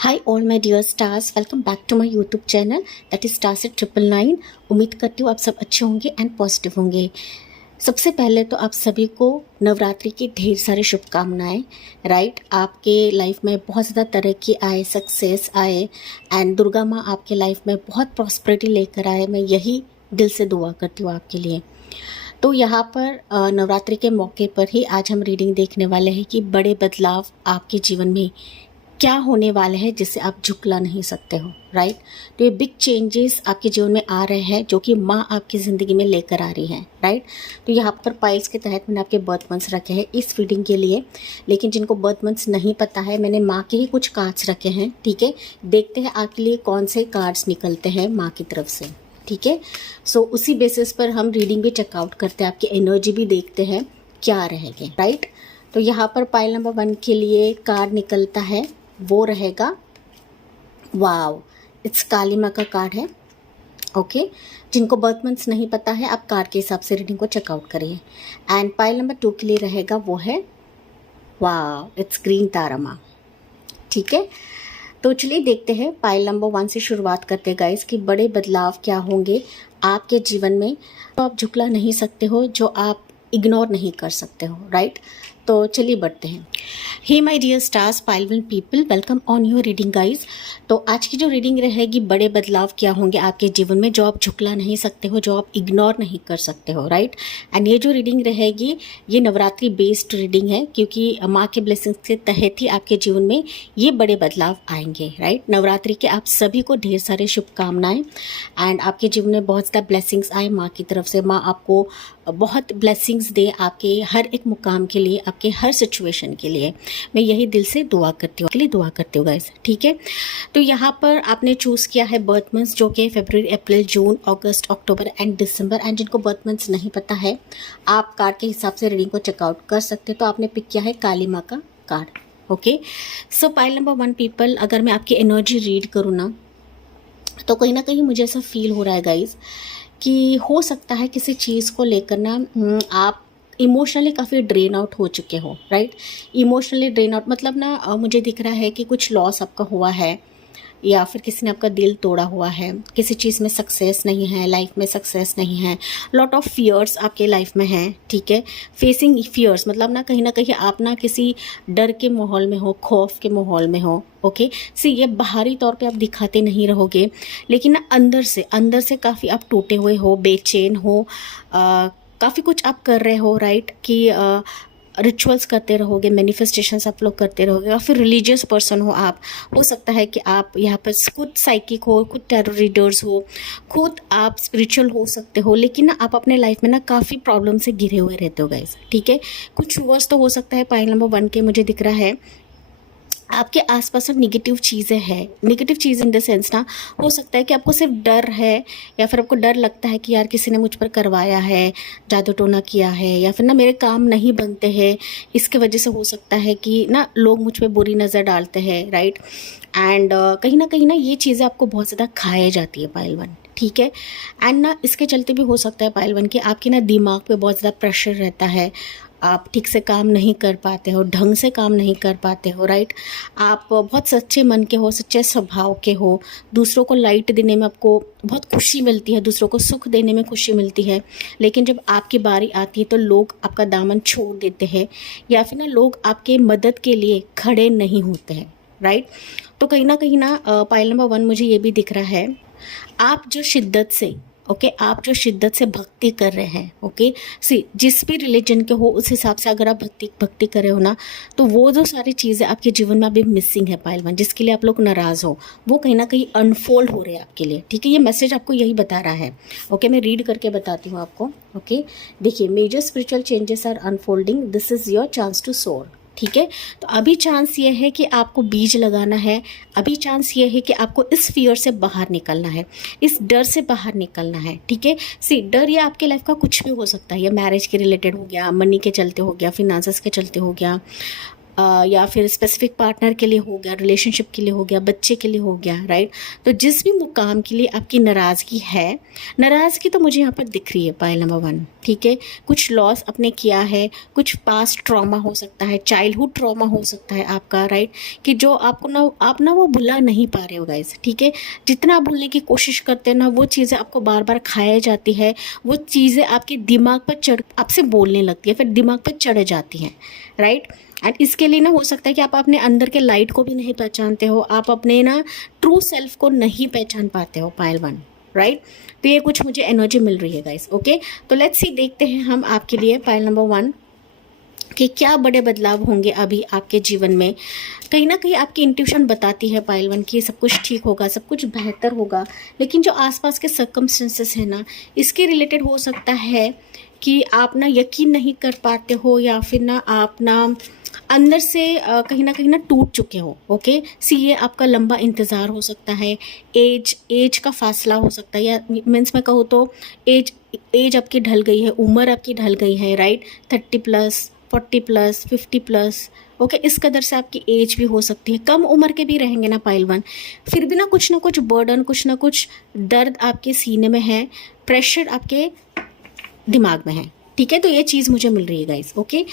Hi all my dear stars, welcome back to my YouTube channel that is stars at 999। उम्मीद करती हूँ आप सब अच्छे होंगे एंड पॉजिटिव होंगे। सबसे पहले तो आप सभी को नवरात्रि की ढेर सारी शुभकामनाएं। राइट, आपके लाइफ में बहुत ज़्यादा तरक्की आए, सक्सेस आए एंड दुर्गा माँ आपके लाइफ में बहुत प्रॉस्पेरिटी लेकर आए। मैं यही दिल से दुआ करती हूँ आपके लिए। तो यहाँ पर नवरात्रि के मौके पर ही आज हम रीडिंग देखने वाले हैं कि बड़े बदलाव आपके जीवन में क्या होने वाले हैं जिससे आप झुकला नहीं सकते हो। राइट, तो ये बिग चेंजेस आपके जीवन में आ रहे हैं जो कि माँ आपकी ज़िंदगी में लेकर आ रही हैं। राइट, तो यहाँ पर पाइल्स के तहत मैंने आपके बर्थ मंथ्स रखे हैं इस रीडिंग के लिए। लेकिन जिनको बर्थ मंथ्स नहीं पता है, मैंने माँ के ही कुछ कार्ड्स रखे हैं। ठीक है, देखते हैं आपके लिए कौन से कार्ड्स निकलते हैं माँ की तरफ से। ठीक है, सो उसी बेसिस पर हम रीडिंग भी चेकआउट करते हैं, आपकी एनर्जी भी देखते हैं क्या रहेगी। राइट, तो यहाँ पर पाइल नंबर 1 के लिए कार्ड निकलता है, वो रहेगा वाव, इट्स काली माँ का कार्ड है। ओके, जिनको बर्थ मंथ्स नहीं पता है आप कार्ड के हिसाब से रीडिंग को चेकआउट करिए। एंड पाइल नंबर 2 के लिए रहेगा वो है वाव, इट्स ग्रीन तारा माँ। ठीक है, तो चलिए देखते हैं पाइल नंबर 1 से शुरुआत करते हैं गाइस कि बड़े बदलाव क्या होंगे आपके जीवन में। तो आप झुकला नहीं सकते हो, जो आप इग्नोर नहीं कर सकते हो। राइट, तो चलिए बढ़ते हैं। Hey my dear stars, pile one people, welcome on your reading guys. तो आज की जो रीडिंग रहेगी, बड़े बदलाव क्या होंगे आपके जीवन में जो आप झुकला नहीं सकते हो, जो आप इग्नोर नहीं कर सकते हो। राइट, एंड ये जो रीडिंग रहेगी ये नवरात्रि बेस्ड रीडिंग है, क्योंकि माँ के ब्लेसिंग्स के तहत ही आपके जीवन में ये बड़े बदलाव आएंगे। राइट, नवरात्रि के आप सभी को ढेर सारे शुभकामनाएं एंड आपके जीवन में बहुत ज़्यादा ब्लेसिंग्स आए माँ की तरफ से। माँ आपको बहुत ब्लेसिंग्स दे आपके हर एक मुकाम के लिए, आपके हर सिचुएशन के लिए। मैं यही दिल से दुआ करती हूँ, के लिए दुआ करती हूँ गाइस। ठीक है, तो यहाँ पर आपने चूज़ किया है बर्थ मंथ्स जो कि फरवरी, अप्रैल, जून, अगस्त, अक्टूबर एंड दिसंबर। एंड जिनको बर्थ मंथ्स नहीं पता है आप कार्ड के हिसाब से रीडिंग को चेकआउट कर सकते हो। तो आपने पिक किया है काली माँ का कार्ड। ओके, सो पाइल नंबर 1 पीपल, अगर मैं आपकी एनर्जी रीड करूँ ना, तो कहीं ना कहीं मुझे ऐसा फील हो रहा है गाइज कि हो सकता है किसी चीज़ को लेकर ना आप इमोशनली काफ़ी ड्रेन आउट हो चुके हो। राइट, इमोशनली ड्रेन आउट मतलब ना मुझे दिख रहा है कि कुछ लॉस आपका हुआ है या फिर किसी ने आपका दिल तोड़ा हुआ है, किसी चीज़ में सक्सेस नहीं है, लाइफ में सक्सेस नहीं है, लॉट ऑफ फियर्स आपके लाइफ में हैं। ठीक है, फेसिंग फियर्स मतलब ना कहीं आप ना किसी डर के माहौल में हो, खौफ के माहौल में हो। ओके, सी ये बाहरी तौर पे आप दिखाते नहीं रहोगे, लेकिन ना अंदर से काफ़ी आप टूटे हुए हो, बेचैन हो, काफ़ी कुछ आप कर रहे हो। राइट, कि रिचुअल्स करते रहोगे, मैनिफेस्टेशंस आप लोग करते रहोगे, या फिर रिलीजियस पर्सन हो आप। हो सकता है कि आप यहाँ पर खुद साइकिक हो, खुद टैरो रीडर्स हो, खुद आप स्पिरिचुअल हो सकते हो, लेकिन ना आप अपने लाइफ में ना काफ़ी प्रॉब्लम से घिरे हुए रहते हो गाइस। ठीक है, कुछ व्यूअर्स तो हो सकता है पाइल नंबर 1 के मुझे दिख रहा है आपके आसपास ना निगेटिव चीज़ें हैं। Negative cheese in the sense ना, हो सकता है कि आपको सिर्फ डर है, या फिर आपको डर लगता है कि यार किसी ने मुझ पर करवाया है, जादू टोना किया है, या फिर ना मेरे काम नहीं बनते हैं, इसके वजह से हो सकता है कि ना लोग मुझ पर बुरी नज़र डालते हैं। राइट, एंड कहीं ना ये चीज़ें आपको बहुत ज़्यादा खाए जाती है पाइल 1। ठीक है, एंड ना इसके चलते भी हो सकता है पाइल 1 कि आपके ना दिमाग पे बहुत ज़्यादा प्रेशर रहता है, आप ठीक से काम नहीं कर पाते हो, ढंग से काम नहीं कर पाते हो। राइट, आप बहुत सच्चे मन के हो, सच्चे स्वभाव के हो, दूसरों को लाइट देने में आपको बहुत खुशी मिलती है, दूसरों को सुख देने में खुशी मिलती है, लेकिन जब आपकी बारी आती है तो लोग आपका दामन छोड़ देते हैं, या फिर ना लोग आपके मदद के लिए खड़े नहीं होते हैं। राइट, तो कहीं ना पाइल नंबर 1 मुझे ये भी दिख रहा है, आप जो शिद्दत से आप जो शिद्दत से भक्ति कर रहे हैं, सी जिस भी रिलीजन के हो उस हिसाब से अगर आप भक्ति कर रहे हो ना, तो वो जो सारी चीज़ें आपके जीवन में अभी मिसिंग है पाइल 1, जिसके लिए आप लोग नाराज़ हो, वो कहीं ना कहीं अनफोल्ड हो रहे हैं आपके लिए। ठीक है, ये मैसेज आपको यही बता रहा है। ओके, मैं रीड करके बताती हूँ आपको। ओके, देखिए, major spiritual changes are unfolding, this is your chance to soar. ठीक है, तो अभी चांस ये है कि आपको बीज लगाना है, अभी चांस ये है कि आपको इस फियर से बाहर निकलना है, इस डर से बाहर निकलना है। ठीक है, सी डर ये आपके लाइफ का कुछ भी हो सकता है, या मैरिज के रिलेटेड हो गया, मनी के चलते हो गया, फिनांसेस के चलते हो गया, या फिर स्पेसिफिक पार्टनर के लिए हो गया, रिलेशनशिप के लिए हो गया, बच्चे के लिए हो गया, राइट। तो जिस भी मुकाम के लिए आपकी नाराज़गी है, नाराज़गी तो मुझे यहाँ पर दिख रही है पाइल नंबर 1, ठीक है। कुछ लॉस आपने किया है, कुछ पास्ट ट्रॉमा हो सकता है, चाइल्डहुड ट्रॉमा हो सकता है आपका, राइट, कि जो आपको ना आप ना वो भुला नहीं पा रहे हो गाइस, ठीक है। जितना आप भूलने की कोशिश करते हैं ना, वो चीज़ें आपको बार बार खाई जाती है, वो चीज़ें आपके दिमाग पर चढ़ आपसे बोलने लगती है, फिर दिमाग पर चढ़ जाती हैं, राइट। एंड इसके लिए ना हो सकता है कि आप अपने अंदर के लाइट को भी नहीं पहचानते हो, आप अपने ना ट्रू सेल्फ को नहीं पहचान पाते हो पाइल 1, राइट। तो ये कुछ मुझे एनर्जी मिल रही है गाइस, ओके। तो लेट्स सी, देखते हैं हम आपके लिए पाइल नंबर 1 कि क्या बड़े बदलाव होंगे अभी आपके जीवन में। कहीं ना कहीं आपकी इंट्यूशन बताती है पाइल 1 कि सब कुछ ठीक होगा, सब कुछ बेहतर होगा, लेकिन जो आसपास के सर्कमस्टेंसेस है ना, इसके रिलेटेड हो सकता है कि आप ना यकीन नहीं कर पाते हो, या फिर ना आप ना अंदर से कहीं ना टूट चुके हो, ओके। सी ये आपका लंबा इंतज़ार हो सकता है, एज का फासला हो सकता है, या मीन्स मैं कहूँ तो एज आपकी ढल गई है, उम्र आपकी ढल गई है, राइट। 30+, 40+, 50+, ओके। इस कदर से आपकी एज भी हो सकती है, कम उम्र के भी रहेंगे ना पाइल 1, फिर भी ना कुछ बर्डन, कुछ ना कुछ दर्द आपके सीने में है, प्रेशर आपके दिमाग में है, ठीक है। तो ये चीज़ मुझे मिल रही है गाइस, ओके।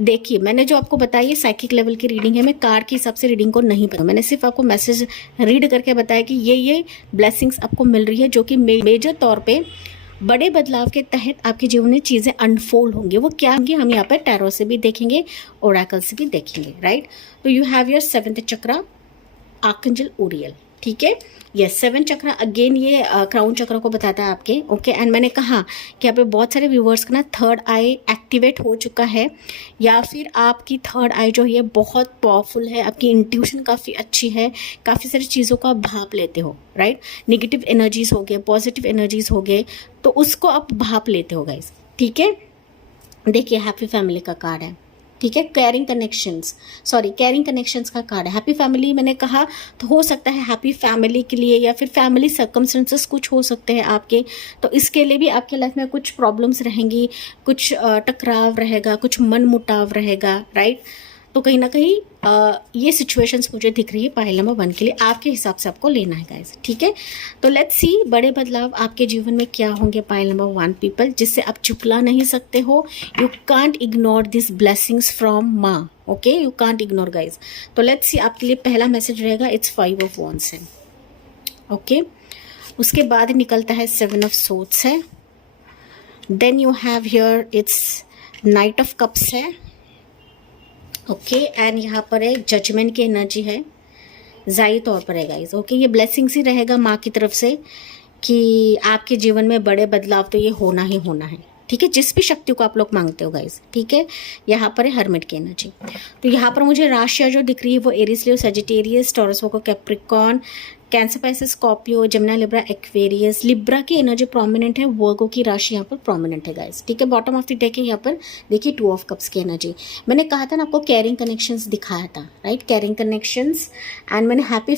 देखिए, मैंने जो आपको बताया ये साइकिक लेवल की रीडिंग है, मैं कार्ड के हिसाब से रीडिंग को नहीं पता, मैंने सिर्फ आपको मैसेज रीड करके बताया कि ये ब्लेसिंग्स आपको मिल रही है, जो कि मेजर तौर पे बड़े बदलाव के तहत आपके जीवन में चीज़ें अनफोल्ड होंगी। वो क्या होंगी हम यहाँ पर टैरो से भी देखेंगे, ओरेकल से भी देखेंगे, राइट। तो you have your 7th chakra, archangel Uriel, ठीक है। यस, 7 चक्रा अगेन ये क्राउन चक्र को बताता है आपके, ओके। एंड मैंने कहा कि यहाँ पे बहुत सारे व्यूवर्स का ना 3rd आई एक्टिवेट हो चुका है, या फिर आपकी 3rd आई जो है बहुत पावरफुल है, आपकी इंट्यूशन काफ़ी अच्छी है, काफ़ी सारी चीज़ों को आप भाप लेते हो, राइट। नेगेटिव एनर्जीज हो गए, पॉजिटिव एनर्जीज हो गए, तो उसको आप भाप लेते हो गाइस, ठीक है। देखिए, हैप्पी फैमिली का कार्ड है, ठीक है। केयरिंग कनेक्शंस का कार्ड है। हैप्पी फैमिली मैंने कहा, तो हो सकता है हैप्पी फैमिली के लिए, या फिर फैमिली सर्कमस्टेंसेस कुछ हो सकते हैं आपके, तो इसके लिए भी आपके लाइफ में कुछ प्रॉब्लम्स रहेंगी, कुछ टकराव रहेगा, कुछ मनमुटाव रहेगा, राइट। तो कहीं ना कहीं ये सिचुएशंस मुझे दिख रही है पाइल नंबर 1 के लिए, आपके हिसाब से आपको लेना है गाइस, ठीक है। तो लेट्स सी बड़े बदलाव आपके जीवन में क्या होंगे पाइल नंबर 1 पीपल, जिससे आप चुकला नहीं सकते हो। You can't ignore this blessings from माँ, okay, you can't ignore guys. तो लेट्स सी, आपके लिए पहला मैसेज रहेगा, इट्स 5 ऑफ वॉन्ड्स है, ओके। उसके बाद निकलता है 7 ऑफ सोर्ड्स है, then you have here it's knight of cups है, ओके। एंड यहाँ पर एक जजमेंट की एनर्जी है, ज़ाही तौर पर है गाइस, ओके। ये ब्लेसिंग्स ही रहेगा माँ की तरफ से कि आपके जीवन में बड़े बदलाव तो ये होना ही होना है, ठीक है। जिस भी शक्ति को आप लोग मांगते हो गाइस, ठीक है। यहाँ पर है हर्मिट की एनर्जी। तो यहाँ पर मुझे राशियाँ जो दिख रही है वो Aries, Leo, Sagittarius, Taurus, Virgo, Capricorn, Cancer, Pisces, Scorpio, जमुना, लिब्रा, एक्वेरियस। लिब्रा की एनर्जी प्रोमिनेंट है, वर्गो की राशि यहाँ पर प्रोमिनेंट है गाइस, ठीक है। बॉटम ऑफ द डेक है यहाँ पर, देखिए 2 ऑफ कप्स की एनर्जी। मैंने कहा था ना आपको कैरिंग कनेक्शंस दिखाया था, राइट, कैरिंग कनेक्शंस। एंड मैंने हैप्पी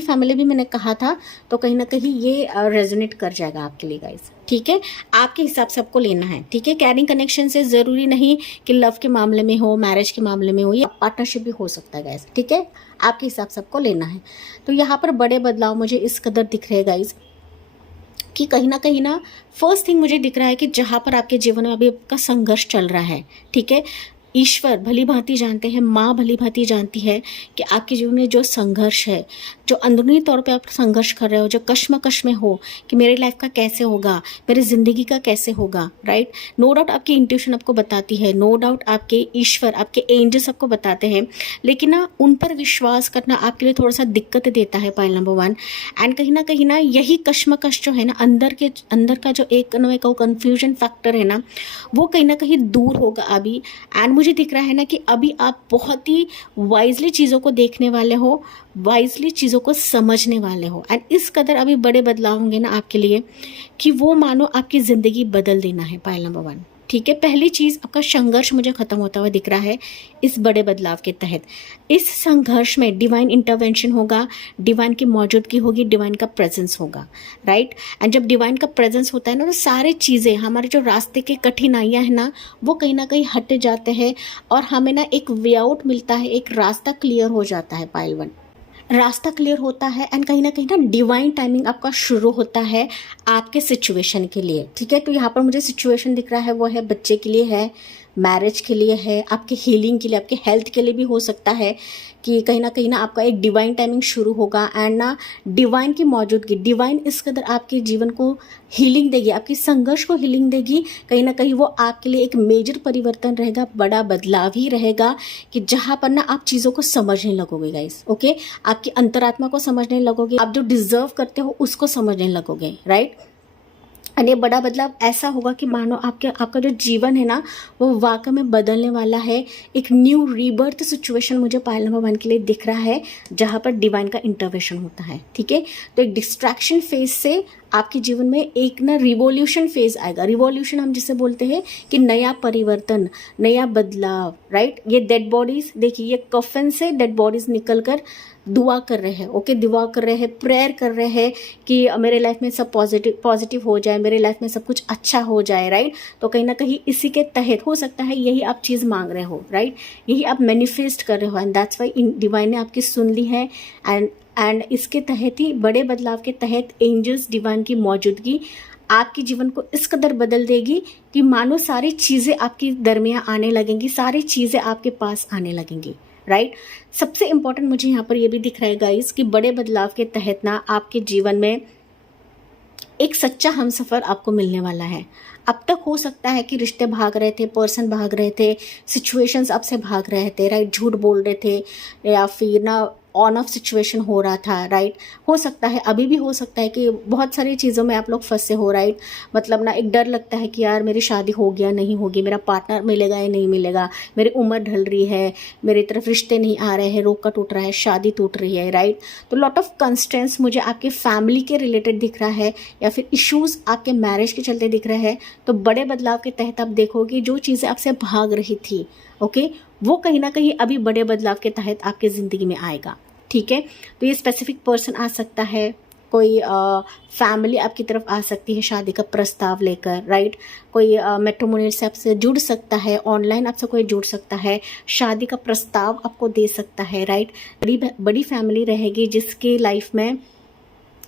फैमिली भी मैंने कहा था, तो कहीं ना कहीं ये रेजोनेट कर जाएगा आपके लिए गाइस, ठीक है। आपके हिसाब से आपको लेना है, ठीक है। कैरिंग कनेक्शन से ज़रूरी नहीं कि लव के मामले में हो, मैरिज के मामले में हो, या पार्टनरशिप भी हो सकता है गाइस, ठीक है। आपके हिसाब से आपको लेना है। तो यहाँ पर बड़े बदलाव मुझे इस कदर दिख रहे गाइस कि कहीं ना फर्स्ट थिंग मुझे दिख रहा है कि जहाँ पर आपके जीवन में अभी आपका संघर्ष चल रहा है, ठीक है, ईश्वर भली भांति जानते हैं, माँ भली भांति जानती है कि आपके जीवन में जो संघर्ष है, जो अंदरूनी तौर पे आप संघर्ष कर रहे हो, जो कश्मकश में हो कि मेरी लाइफ का कैसे होगा, मेरी ज़िंदगी का कैसे होगा, राइट। नो डाउट आपकी इंट्यूशन आपको बताती है, नो डाउट आपके ईश्वर, आपके एंजल्स आपको बताते हैं, लेकिन ना उन पर विश्वास करना आपके लिए थोड़ा सा दिक्कत देता है पाइल नंबर 1। एंड कहीं ना यही कश्मकश जो है ना, अंदर का जो एक मैं कहूँ कन्फ्यूजन फैक्टर है ना, वो कहीं ना कहीं दूर होगा अभी। एंड मुझे दिख रहा है ना कि अभी आप बहुत ही वाइजली चीज़ों को देखने वाले हो, वाइजली चीज़ों को समझने वाले हो। एंड इस कदर अभी बड़े बदलाव होंगे ना आपके लिए कि वो मानो आपकी ज़िंदगी बदल देना है पाइल नंबर 1, ठीक है, पहली चीज़ आपका संघर्ष मुझे खत्म होता हुआ दिख रहा है इस बड़े बदलाव के तहत। इस संघर्ष में डिवाइन इंटरवेंशन होगा, डिवाइन की मौजूदगी होगी, डिवाइन का प्रेजेंस होगा, राइट। एंड जब डिवाइन का प्रेजेंस होता है ना, तो सारी चीज़ें, हमारे जो रास्ते की कठिनाइयाँ हैं ना, वो कहीं ना कहीं हट जाते हैं और हमें ना एक वे आउट मिलता है, एक रास्ता क्लियर हो जाता है। पाइल 1, रास्ता क्लियर होता है एंड कहीं ना डिवाइन टाइमिंग आपका शुरू होता है आपके सिचुएशन के लिए, ठीक है। तो यहाँ पर मुझे सिचुएशन दिख रहा है, वो है बच्चे के लिए है, मैरिज के लिए है, आपके हीलिंग के लिए, आपके हेल्थ के लिए भी हो सकता है कि कहीं ना आपका एक डिवाइन टाइमिंग शुरू होगा एंड ना डिवाइन की मौजूदगी, डिवाइन इस कदर आपके जीवन को हीलिंग देगी, आपकी संघर्ष को हीलिंग देगी। कहीं ना कहीं वो आपके लिए एक मेजर परिवर्तन रहेगा, बड़ा बदलाव ही रहेगा कि जहाँ पर ना आप चीज़ों को समझने लगोगे गाइस, ओके। आपकी अंतरात्मा को समझने लगोगे, आप जो डिजर्व करते हो उसको समझने लगोगे, राइट। और ये बड़ा बदलाव ऐसा होगा कि मानो आपका जो जीवन है ना, वो वाकई में बदलने वाला है। एक न्यू रीबर्थ सिचुएशन मुझे पाइल नंबर 1 के लिए दिख रहा है, जहाँ पर डिवाइन का इंटरवेंशन होता है, ठीक है। तो एक डिस्ट्रैक्शन फेज से आपके जीवन में एक ना रिवॉल्यूशन फेज आएगा। रिवॉल्यूशन हम जिसे बोलते हैं कि नया परिवर्तन, नया बदलाव, राइट। ये डेड बॉडीज, देखिए ये कफन से डेड बॉडीज निकल कर दुआ कर रहे हैं, ओके, दुआ कर रहे हैं, प्रेयर कर रहे हैं कि मेरे लाइफ में सब पॉजिटिव हो जाए, मेरे लाइफ में सब कुछ अच्छा हो जाए, राइट। तो कहीं ना कहीं इसी के तहत हो सकता है यही आप चीज़ मांग रहे हो, राइट, यही आप मैनिफेस्ट कर रहे हो एंड दैट्स वाई डिवाइन ने आपकी सुन ली है। एंड इसके तहत ही, बड़े बदलाव के तहत, एंजल्स, डिवाइन की मौजूदगी आपके जीवन को इस कदर बदल देगी कि मानो सारी चीज़ें आपकी दरमियान आने लगेंगी, सारी चीज़ें आपके पास आने लगेंगी, राइट। सबसे इंपॉर्टेंट मुझे यहाँ पर ये भी दिख रहा है गाइस कि बड़े बदलाव के तहत ना आपके जीवन में एक सच्चा हमसफर आपको मिलने वाला है। अब तक हो सकता है कि रिश्ते भाग रहे थे, पर्सन भाग रहे थे, सिचुएशंस आपसे भाग रहे थे, राइट, झूठ बोल रहे थे या फिर ना ऑन ऑफ सिचुएशन हो रहा था, राइट। हो सकता है, अभी भी हो सकता है कि बहुत सारी चीज़ों में आप लोग फंसे हो, राइट। मतलब ना एक डर लगता है कि यार मेरी शादी हो गया नहीं होगी, मेरा पार्टनर मिलेगा या नहीं मिलेगा, मेरी उम्र ढल रही है, मेरी तरफ रिश्ते नहीं आ रहे हैं, रोका टूट रहा है, शादी टूट रही है, राइट। तो लॉट ऑफ कंस्ट्रेंट्स मुझे आपके फैमिली के रिलेटेड दिख रहा है या फिर इश्यूज आपके मैरिज के चलते दिख रहे हैं। तो बड़े बदलाव के तहत आप देखोगे जो चीज़ें आपसे भाग रही थी, ओके, वो कहीं ना कहीं अभी बड़े बदलाव के तहत आपके ज़िंदगी में आएगा, ठीक है। तो ये स्पेसिफिक पर्सन आ सकता है, कोई फैमिली आपकी तरफ आ सकती है शादी का प्रस्ताव लेकर, राइट। कोई मैट्रिमोनियल से आपसे जुड़ सकता है, ऑनलाइन आपसे कोई जुड़ सकता है, शादी का प्रस्ताव आपको दे सकता है, राइट। बड़ी फैमिली रहेगी जिसकी लाइफ में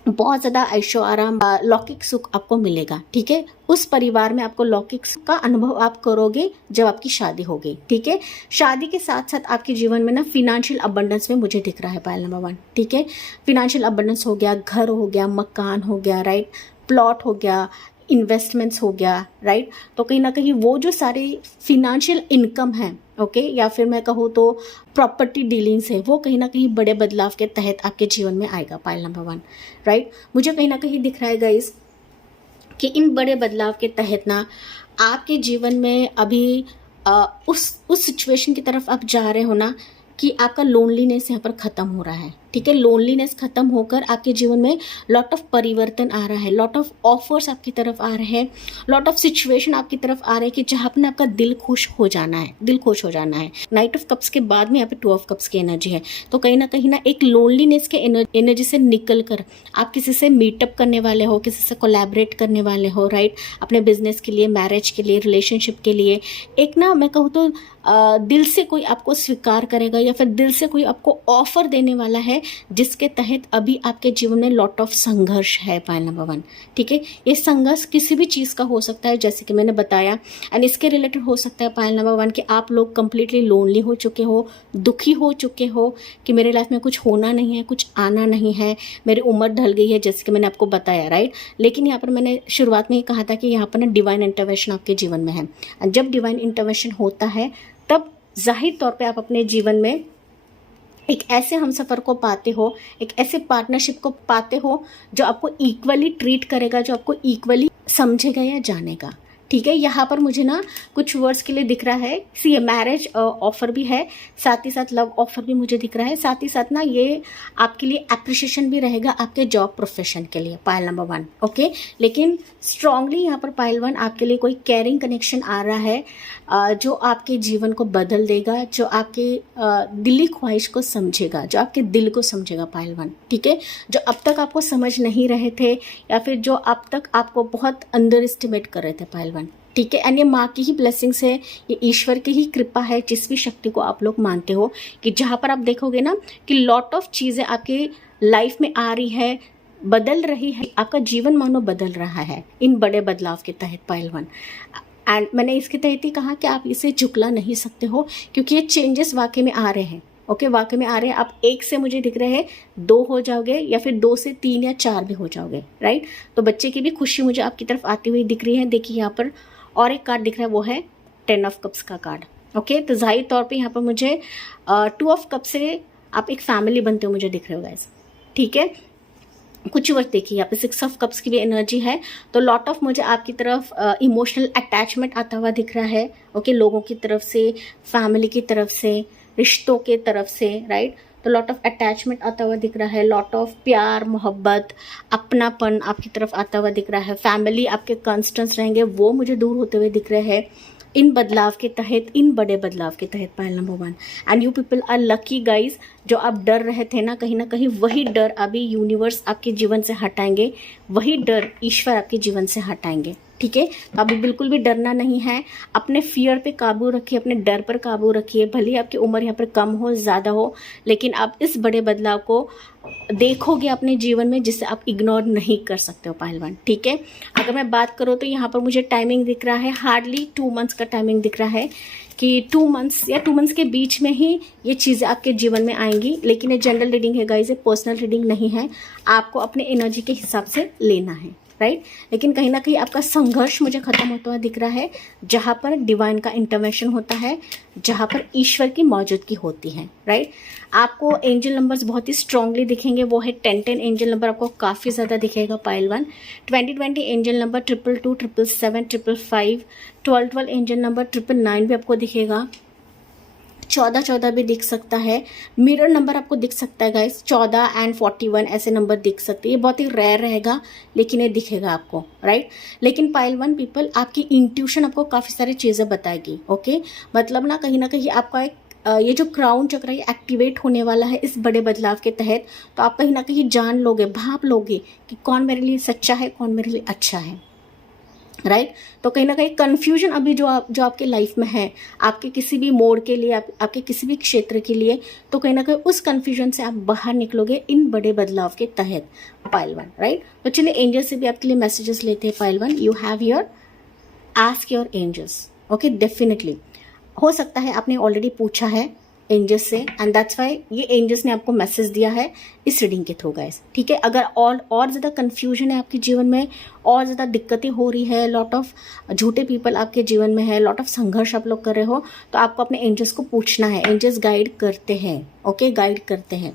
बहुत ज़्यादा ऐशो आराम, लौकिक सुख आपको मिलेगा, ठीक है। उस परिवार में आपको लौकिक सुख का अनुभव आप करोगे जब आपकी शादी होगी, ठीक है। शादी के साथ साथ आपके जीवन में ना फिनेंशियल अबंडेंस में मुझे दिख रहा है पाइल नंबर 1, ठीक है। फिनेंशियल अबंडेंस हो गया, घर हो गया, मकान हो गया, राइट, प्लॉट हो गया, इन्वेस्टमेंट्स हो गया, राइट। तो कहीं ना कहीं वो जो सारी फिनेंशियल इनकम है, ओके, या फिर मैं कहूँ तो प्रॉपर्टी डीलिंग्स है, वो कहीं ना कहीं बड़े बदलाव के तहत आपके जीवन में आएगा पाइल नंबर 1, राइट। मुझे कहीं ना कहीं दिख रहा है गाइस कि इन बड़े बदलाव के तहत ना आपके जीवन में अभी उस सिचुएशन की तरफ आप जा रहे हो ना कि आपका लोनलीनेस यहाँ पर ख़त्म हो रहा है, ठीक है। लोनलीनेस ख़त्म होकर आपके जीवन में लॉट ऑफ परिवर्तन आ रहा है, लॉट ऑफ ऑफर्स आपकी तरफ आ रहे हैं, लॉट ऑफ सिचुएशन आपकी तरफ आ रहे हैं कि जहाँ पर आपका दिल खुश हो जाना है, दिल खुश हो जाना है। नाइट ऑफ कप्स के बाद में यहाँ पे 2 ऑफ कप्स की एनर्जी है। तो कहीं ना एक लोनलीनेस के एनर्जी से निकल कर आप किसी से मीटअप करने वाले हो, किसी से कोलैबोरेट करने वाले हो, राइट, अपने बिजनेस के लिए, मैरिज के लिए, रिलेशनशिप के लिए। एक ना मैं कहूँ तो दिल से कोई आपको स्वीकार करेगा या फिर दिल से कोई आपको ऑफर देने वाला है जिसके तहत अभी आपके जीवन में लॉट ऑफ संघर्ष है पाइल नंबर 1, ठीक है। ये संघर्ष किसी भी चीज़ का हो सकता है जैसे कि मैंने बताया, एंड इसके रिलेटेड हो सकता है पाइल नंबर 1 कि आप लोग कंप्लीटली लोनली हो चुके हो, दुखी हो चुके हो कि मेरे लाइफ में कुछ होना नहीं है, कुछ आना नहीं है, मेरी उम्र ढल गई है जैसे कि मैंने आपको बताया, राइट। लेकिन यहाँ पर मैंने शुरुआत में ही कहा था कि यहाँ पर ना डिवाइन इंटरवेंशन आपके जीवन में है। जब डिवाइन इंटरवेंशन होता है तब जाहिर तौर पे आप अपने जीवन में एक ऐसे हमसफ़र को पाते हो, एक ऐसे पार्टनरशिप को पाते हो जो आपको इक्वली ट्रीट करेगा, जो आपको इक्वली समझेगा या जानेगा, ठीक है। यहाँ पर मुझे ना कुछ वर्ड्स के लिए दिख रहा है, सी मैरिज ऑफर भी है, साथ ही साथ लव ऑफर भी मुझे दिख रहा है, साथ ही साथ ना ये आपके लिए अप्रिशिएशन भी रहेगा आपके जॉब प्रोफेशन के लिए, पायल नंबर 1। ओके, लेकिन स्ट्रांगली यहाँ पर पायल 1 आपके लिए कोई केयरिंग कनेक्शन आ रहा है जो आपके जीवन को बदल देगा, जो आपके दिली ख्वाहिश को समझेगा, जो आपके दिल को समझेगा पायल 1। ठीक है, जो अब तक आपको समझ नहीं रहे थे या फिर जो अब तक आपको बहुत अंडर एस्टिमेट कर रहे थे पायल 1। ठीक है, एंड ये माँ की ही ब्लेसिंग्स है, ये ईश्वर की ही कृपा है, जिस भी शक्ति को आप लोग मानते हो, कि जहाँ पर आप देखोगे ना कि लॉट ऑफ चीज़ें आपकी लाइफ में आ रही है, बदल रही है, आपका जीवन मानो बदल रहा है इन बड़े बदलाव के तहत पायल 1। एंड मैंने इसके तहत ही कहा कि आप इसे झुकला नहीं सकते हो, क्योंकि ये चेंजेस वाकई में आ रहे हैं। ओके, वाकई में आ रहे हैं। आप 1 से मुझे दिख रहे हैं 2 हो जाओगे, या फिर 2 से 3 या 4 भी हो जाओगे, राइट। तो बच्चे की भी खुशी मुझे आपकी तरफ आती हुई दिख रही है। देखिए यहाँ पर और एक कार्ड दिख रहा है, वो है 10 ऑफ कप्स का कार्ड। ओके, तो ज़ाहिर तौर पे यहाँ पर मुझे 2 ऑफ कप से आप एक फैमिली बनते हो मुझे दिख रहे हो गाइस। ठीक है, कुछ वर्ड देखिए यहाँ पे 6 ऑफ कप्स की भी एनर्जी है, तो लॉट ऑफ मुझे आपकी तरफ इमोशनल अटैचमेंट आता हुआ दिख रहा है। ओके, लोगों की तरफ से, फैमिली की तरफ से, रिश्तों के तरफ से, राइट। तो लॉट ऑफ अटैचमेंट आता हुआ दिख रहा है, लॉट ऑफ प्यार, मोहब्बत, अपनापन आपकी तरफ आता हुआ दिख रहा है। फैमिली आपके कंस्टेंट्स रहेंगे, वो मुझे दूर होते हुए दिख रहे हैं इन बदलाव के तहत, इन बड़े बदलाव के तहत pile number 1। And you people are lucky guys, जो आप डर रहे थे ना कहीं ना कहीं, वही डर अभी यूनिवर्स आपके जीवन से हटाएंगे, वही डर ईश्वर आपके जीवन से हटाएंगे। ठीक है, तो अभी बिल्कुल भी डरना नहीं है। अपने फियर पे काबू रखिए, अपने डर पर काबू रखिए। भले ही आपकी उम्र यहाँ पर कम हो, ज़्यादा हो, लेकिन आप इस बड़े बदलाव को देखोगे अपने जीवन में, जिससे आप इग्नोर नहीं कर सकते हो पायल 1। ठीक है, अगर मैं बात करूँ तो यहाँ पर मुझे टाइमिंग दिख रहा है, हार्डली 2 मंथ्स का टाइमिंग दिख रहा है, कि 2 मंथ्स या 2 मंथ्स के बीच में ही ये चीज़ें आपके जीवन में आएंगी। लेकिन ये जनरल रीडिंग है गाइस, ये पर्सनल रीडिंग नहीं है, आपको अपने एनर्जी के हिसाब से लेना है, राइट। लेकिन कहीं ना कहीं आपका संघर्ष मुझे खत्म होता हुआ दिख रहा है, जहाँ पर डिवाइन का इंटरवेंशन होता है, जहाँ पर ईश्वर की मौजूदगी होती है, राइट। आपको एंजल नंबर्स बहुत ही स्ट्रांगली दिखेंगे, वो है 10-10 एंजल नंबर आपको काफ़ी ज़्यादा दिखेगा पायल 1। 20-20 एंजल नंबर 222, 777, 555, 12-12 एंजल नंबर 999 भी आपको दिखेगा, 14-14 भी दिख सकता है। मिरर नंबर आपको दिख सकता है गाइस, 14 एंड 41 ऐसे नंबर दिख सकते हैं। ये बहुत ही रेयर रहेगा, लेकिन ये दिखेगा आपको, राइट। लेकिन पायल 1 पीपल, आपकी इंट्यूशन आपको काफ़ी सारी चीज़ें बताएगी। ओके, मतलब ना कहीं आपका एक ये जो क्राउन चक्र है एक्टिवेट होने वाला है इस बड़े बदलाव के तहत। तो आप कहीं ना कहीं जान लोगे, भाप लोगे कि कौन मेरे लिए सच्चा है, कौन मेरे लिए अच्छा है, राइट। तो कहीं ना कहीं कंफ्यूजन अभी जो आपके लाइफ में है, आपके किसी भी मोड़ के लिए, आपके किसी भी क्षेत्र के लिए, तो कहीं ना कहीं उस कंफ्यूजन से आप बाहर निकलोगे इन बड़े बदलाव के तहत पायल 1, राइट। तो चलिए एंजल से भी आपके लिए मैसेजेस लेते हैं pile 1। You have your ask your angels. Okay, definitely हो सकता है आपने ऑलरेडी पूछा है एंजल्स से, एंड दैट्स वाई ये एंजल्स ने आपको मैसेज दिया है इस रीडिंग के थ्रू गाइस। ठीक है, अगर और ज़्यादा कंफ्यूजन है आपके जीवन में, और ज़्यादा दिक्कतें हो रही है, लॉट ऑफ झूठे पीपल आपके जीवन में है, लॉट ऑफ संघर्ष आप लोग कर रहे हो, तो आपको अपने एंजल्स को पूछना है। एंजल्स गाइड करते हैं, ओके, गाइड करते हैं।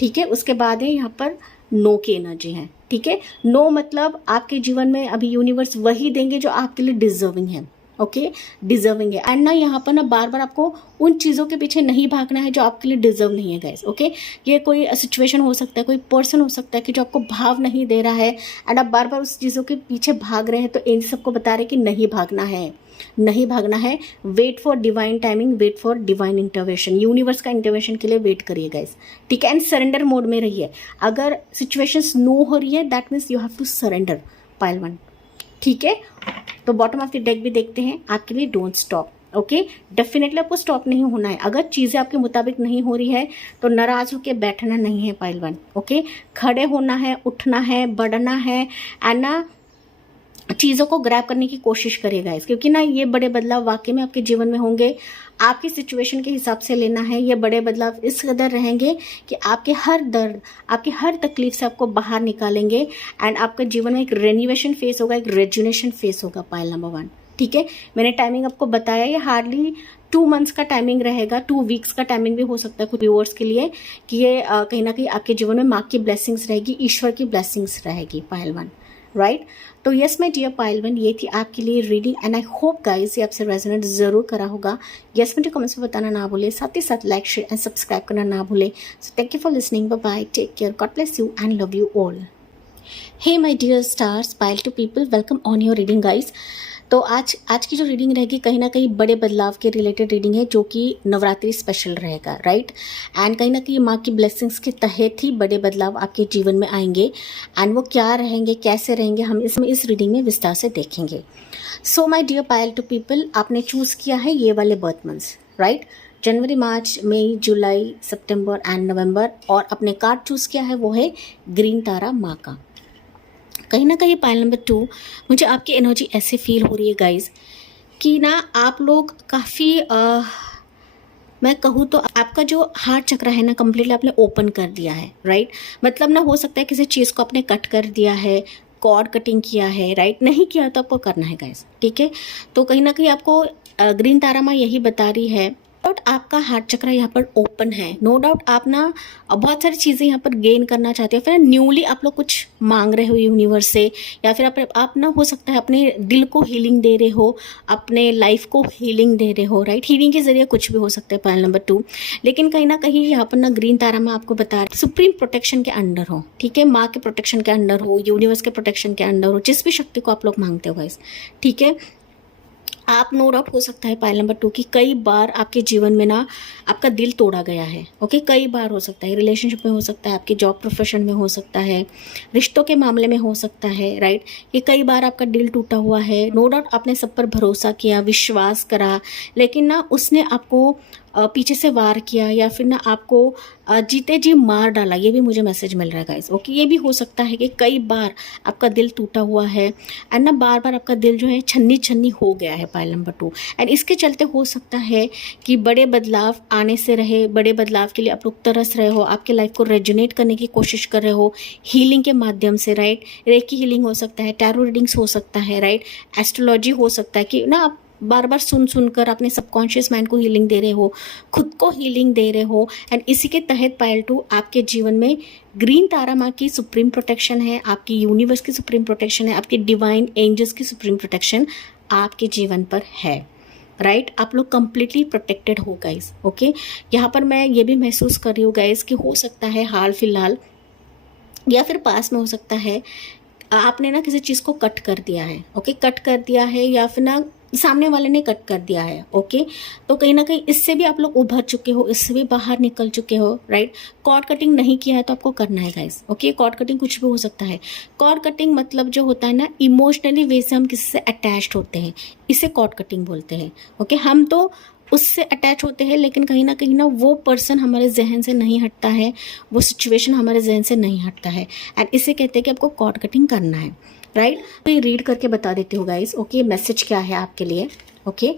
ठीक है, उसके बाद है यहाँ पर नो की एनर्जी है। ठीक है, नो मतलब आपके जीवन में अभी यूनिवर्स वही देंगे जो आपके लिए डिजर्विंग है। ओके, डिजर्विंग है। एंड ना यहाँ पर ना बार बार आपको उन चीज़ों के पीछे नहीं भागना है जो आपके लिए डिजर्व नहीं है गाइस। ओके, ये कोई सिचुएशन हो सकता है, कोई पर्सन हो सकता है कि जो आपको भाव नहीं दे रहा है, एंड आप बार बार उस चीज़ों के पीछे भाग रहे हैं, तो इन सबको बता रहे कि नहीं भागना है, नहीं भागना है। Wait for divine timing, wait for divine intervention, universe का इंटरवेंशन के लिए वेट करिए गाइस। ठीक है, एंड सरेंडर मोड में रहिए। अगर सिचुएशंस नो हो रही है, that means you have to surrender pile 1। ठीक है, तो बॉटम ऑफ द डेक भी देखते हैं आपके लिए। Don't stop. ओके, डेफिनेटली आपको स्टॉप नहीं होना है। अगर चीज़ें आपके मुताबिक नहीं हो रही है तो नाराज होकर बैठना नहीं है पायल 1। ओके, खड़े होना है, उठना है, बढ़ना है, एंड ना चीज़ों को ग्रैब करने की कोशिश करिएगा इस, क्योंकि ना ये बड़े बदलाव वाकई में आपके जीवन में होंगे। आपकी सिचुएशन के हिसाब से लेना है। ये बड़े बदलाव इस कदर रहेंगे कि आपके हर दर्द, आपकी हर तकलीफ से आपको बाहर निकालेंगे, एंड आपका जीवन में एक रेन्यूएशन फेस होगा, एक रेजुनेशन फेस होगा पायल नंबर 1। ठीक है, मैंने टाइमिंग आपको बताया, ये हार्डली 2 मंथ्स का टाइमिंग रहेगा, 2 वीक्स का टाइमिंग भी हो सकता है कुछ व्यूअर्स के लिए, कि ये कहीं ना कहीं आपके जीवन में माँ की ब्लेसिंग्स रहेगी, ईश्वर की ब्लेसिंग्स रहेगी पायल 1, राइट। तो yes my dear pile one, ये थी आपके लिए reading and I hope guys ये आपसे रेजोनेट ज़रूर करा होगा। यस मुझे कमेंट्स में बताना ना भूले, साथ ही साथ लाइक शेयर एंड सब्सक्राइब करना ना भूले। So thank you for listening, bye bye, take care, God bless you and love you all. Hey my dear stars, pile two people, welcome on your reading guys. तो आज की जो reading रहेगी कहीं ना कहीं बड़े बदलाव के रिलेटेड रीडिंग है, जो कि नवरात्रि स्पेशल रहेगा, राइट। एंड कहीं ना कहीं माँ की ब्लेसिंग्स के तहत ही बड़े बदलाव आपके जीवन में आएंगे। एंड वो क्या रहेंगे, कैसे रहेंगे, हम इसमें इस रीडिंग में विस्तार से देखेंगे। So my dear pile two people, आपने चूज़ किया है ये वाले बर्थ मंथ्स, राइट। जनवरी, मार्च, मई, जुलाई, सितंबर एंड नवंबर। और अपने कार्ड चूज़ किया है वो है ग्रीन तारा माँ का। कहीं ना कहीं पाइल नंबर 2, मुझे आपकी एनर्जी ऐसे फील हो रही है गाइज कि ना आप लोग काफ़ी मैं कहूँ तो आपका जो हार्ट चक्र है ना कम्प्लीटली आपने ओपन कर दिया है, राइट। मतलब ना हो सकता है किसी चीज़ को आपने कट कर दिया है, कॉर्ड कटिंग किया है, राइट। नहीं किया तो आपको करना है गाइज, ठीक है। तो कहीं ना कहीं आपको ग्रीन तारा माँ यही बता रही है, डाउट आपका हार्ट चक्र यहाँ पर ओपन है। नो डाउट आप ना बहुत सारी चीज़ें यहाँ पर गेन करना चाहते हो, फिर न्यूली आप लोग कुछ मांग रहे हो यूनिवर्स से, या फिर आप ना हो सकता है अपने दिल को हीलिंग दे रहे हो, अपने लाइफ को हीलिंग दे रहे हो, राइट। हीलिंग के जरिए कुछ भी हो सकता है पाइल नंबर 2। लेकिन कहीं ना कहीं यहाँ पर ना ग्रीन तारा में आपको बता रहे सुप्रीम प्रोटेक्शन के अंडर हो, ठीक है। माँ के प्रोटेक्शन के अंडर हो, यूनिवर्स के प्रोटेक्शन के अंडर हो, जिस भी शक्ति को आप लोग मांगते हो गाइस, ठीक है। आप नो डाउट हो सकता है पाइल नंबर 2 की कई बार आपके जीवन में ना आपका दिल तोड़ा गया है, ओके। कई बार हो सकता है, रिलेशनशिप में हो सकता है, आपके जॉब प्रोफेशन में हो सकता है, रिश्तों के मामले में हो सकता है, राइट। ये कई बार आपका दिल टूटा हुआ है। नो डाउट आपने सब पर भरोसा किया, विश्वास करा, लेकिन ना उसने आपको पीछे से वार किया, या फिर ना आपको जीते जी मार डाला। ये भी मुझे मैसेज मिल रहा है गाइस, ओके। ये भी हो सकता है कि कई बार आपका दिल टूटा हुआ है एंड ना बार बार आपका दिल जो है छन्नी छन्नी हो गया है पाइल नंबर 2। एंड इसके चलते हो सकता है कि बड़े बदलाव आने से रहे, बड़े बदलाव के लिए आप लोग तरस रहे हो, आपके लाइफ को रेजोनेट करने की कोशिश कर रहे हो हीलिंग के माध्यम से, राइट। रेकी हीलिंग हो सकता है, टैरो रीडिंग्स हो सकता है, राइट। एस्ट्रोलॉजी हो सकता है कि ना आप बार बार सुन कर अपने सबकॉन्शियस माइंड को हीलिंग दे रहे हो, खुद को हीलिंग दे रहे हो। एंड इसी के तहत पाइल 2 आपके जीवन में ग्रीन तारा माँ की सुप्रीम प्रोटेक्शन है, आपकी यूनिवर्स की सुप्रीम प्रोटेक्शन है, आपके डिवाइन एंजल्स की सुप्रीम प्रोटेक्शन आपके जीवन पर है, राइट। आप लोग कंप्लीटली प्रोटेक्टेड हो गाइस, ओके। यहाँ पर मैं ये भी महसूस कर रही हूँ गाइस कि हो सकता है हाल फिलहाल या फिर पास में हो सकता है आपने ना किसी चीज़ को कट कर दिया है, ओके। कट कर दिया है या फिर ना सामने वाले ने कट कर दिया है, ओके। तो कहीं ना कहीं इससे भी आप लोग उभर चुके हो, इससे भी बाहर निकल चुके हो, राइट। कॉर्ड कटिंग नहीं किया है तो आपको करना है गाइस, ओके। कॉर्ड कटिंग कुछ भी हो सकता है। कॉर्ड कटिंग मतलब जो होता है ना इमोशनली वे से हम किसी से अटैच्ड होते हैं, इसे कॉर्ड कटिंग बोलते हैं, ओके। हम तो उससे अटैच होते हैं, लेकिन कहीं ना वो पर्सन हमारे जहन से नहीं हटता है, वो सिचुएशन हमारे जहन से नहीं हटता है। एंड इसे कहते हैं कि आपको कॉर्ड कटिंग करना है, राइट। तो ये रीड करके बता देती हूँ गाइस, ओके। मैसेज क्या है आपके लिए, okay.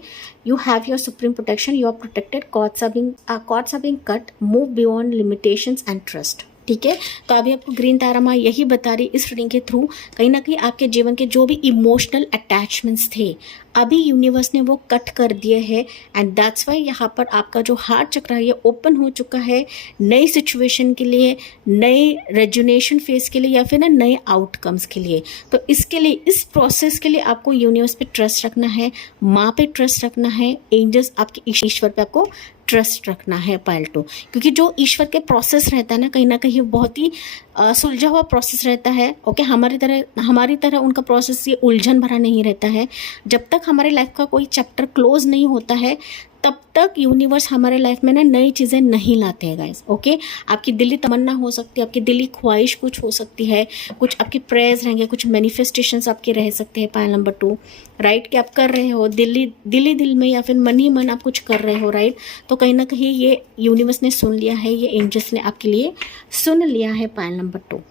You have your supreme protection, you are protected, cords are being cut, move beyond limitations and trust, ठीक है। तो अभी आपको ग्रीन तारा माँ यही बता रही इस रीडिंग के थ्रू, कहीं ना कहीं आपके जीवन के जो भी इमोशनल अटैचमेंट्स थे अभी यूनिवर्स ने वो कट कर दिए हैं। एंड दैट्स वाई यहाँ पर आपका जो हार्ट चक्र है ये ओपन हो चुका है नई सिचुएशन के लिए, नए रेजुनेशन फेज के लिए, या फिर ना नए आउटकम्स के लिए। तो इसके लिए, इस प्रोसेस के लिए आपको यूनिवर्स पे ट्रस्ट रखना है, माँ पे ट्रस्ट रखना है, एंजल्स आपके ईश्वर पे आपको ट्रस्ट रखना है पाइल 2। क्योंकि जो ईश्वर के प्रोसेस रहता है ना कहीं बहुत ही सुलझा हुआ प्रोसेस रहता है, ओके। हमारी तरह उनका प्रोसेस ये उलझन भरा नहीं रहता है। जब तक हमारे लाइफ का कोई चैप्टर क्लोज नहीं होता है तब तक यूनिवर्स हमारे लाइफ में ना नई चीज़ें नहीं लाते हैं गाइस, ओके। आपकी दिली तमन्ना हो सकती है, आपकी दिली ख्वाहिश कुछ हो सकती है, कुछ आपके प्रेयर्स रहेंगे, कुछ मैनिफेस्टेशंस आपके रह सकते हैं पाइल नंबर 2, राइट। कि आप कर रहे हो दिल में या फिर मन ही मन आप कुछ कर रहे हो, राइट। तो कहीं ना कहीं ये यूनिवर्स ने सुन लिया है, ये एंजल्स ने आपके लिए सुन लिया है पाइल नंबर 2,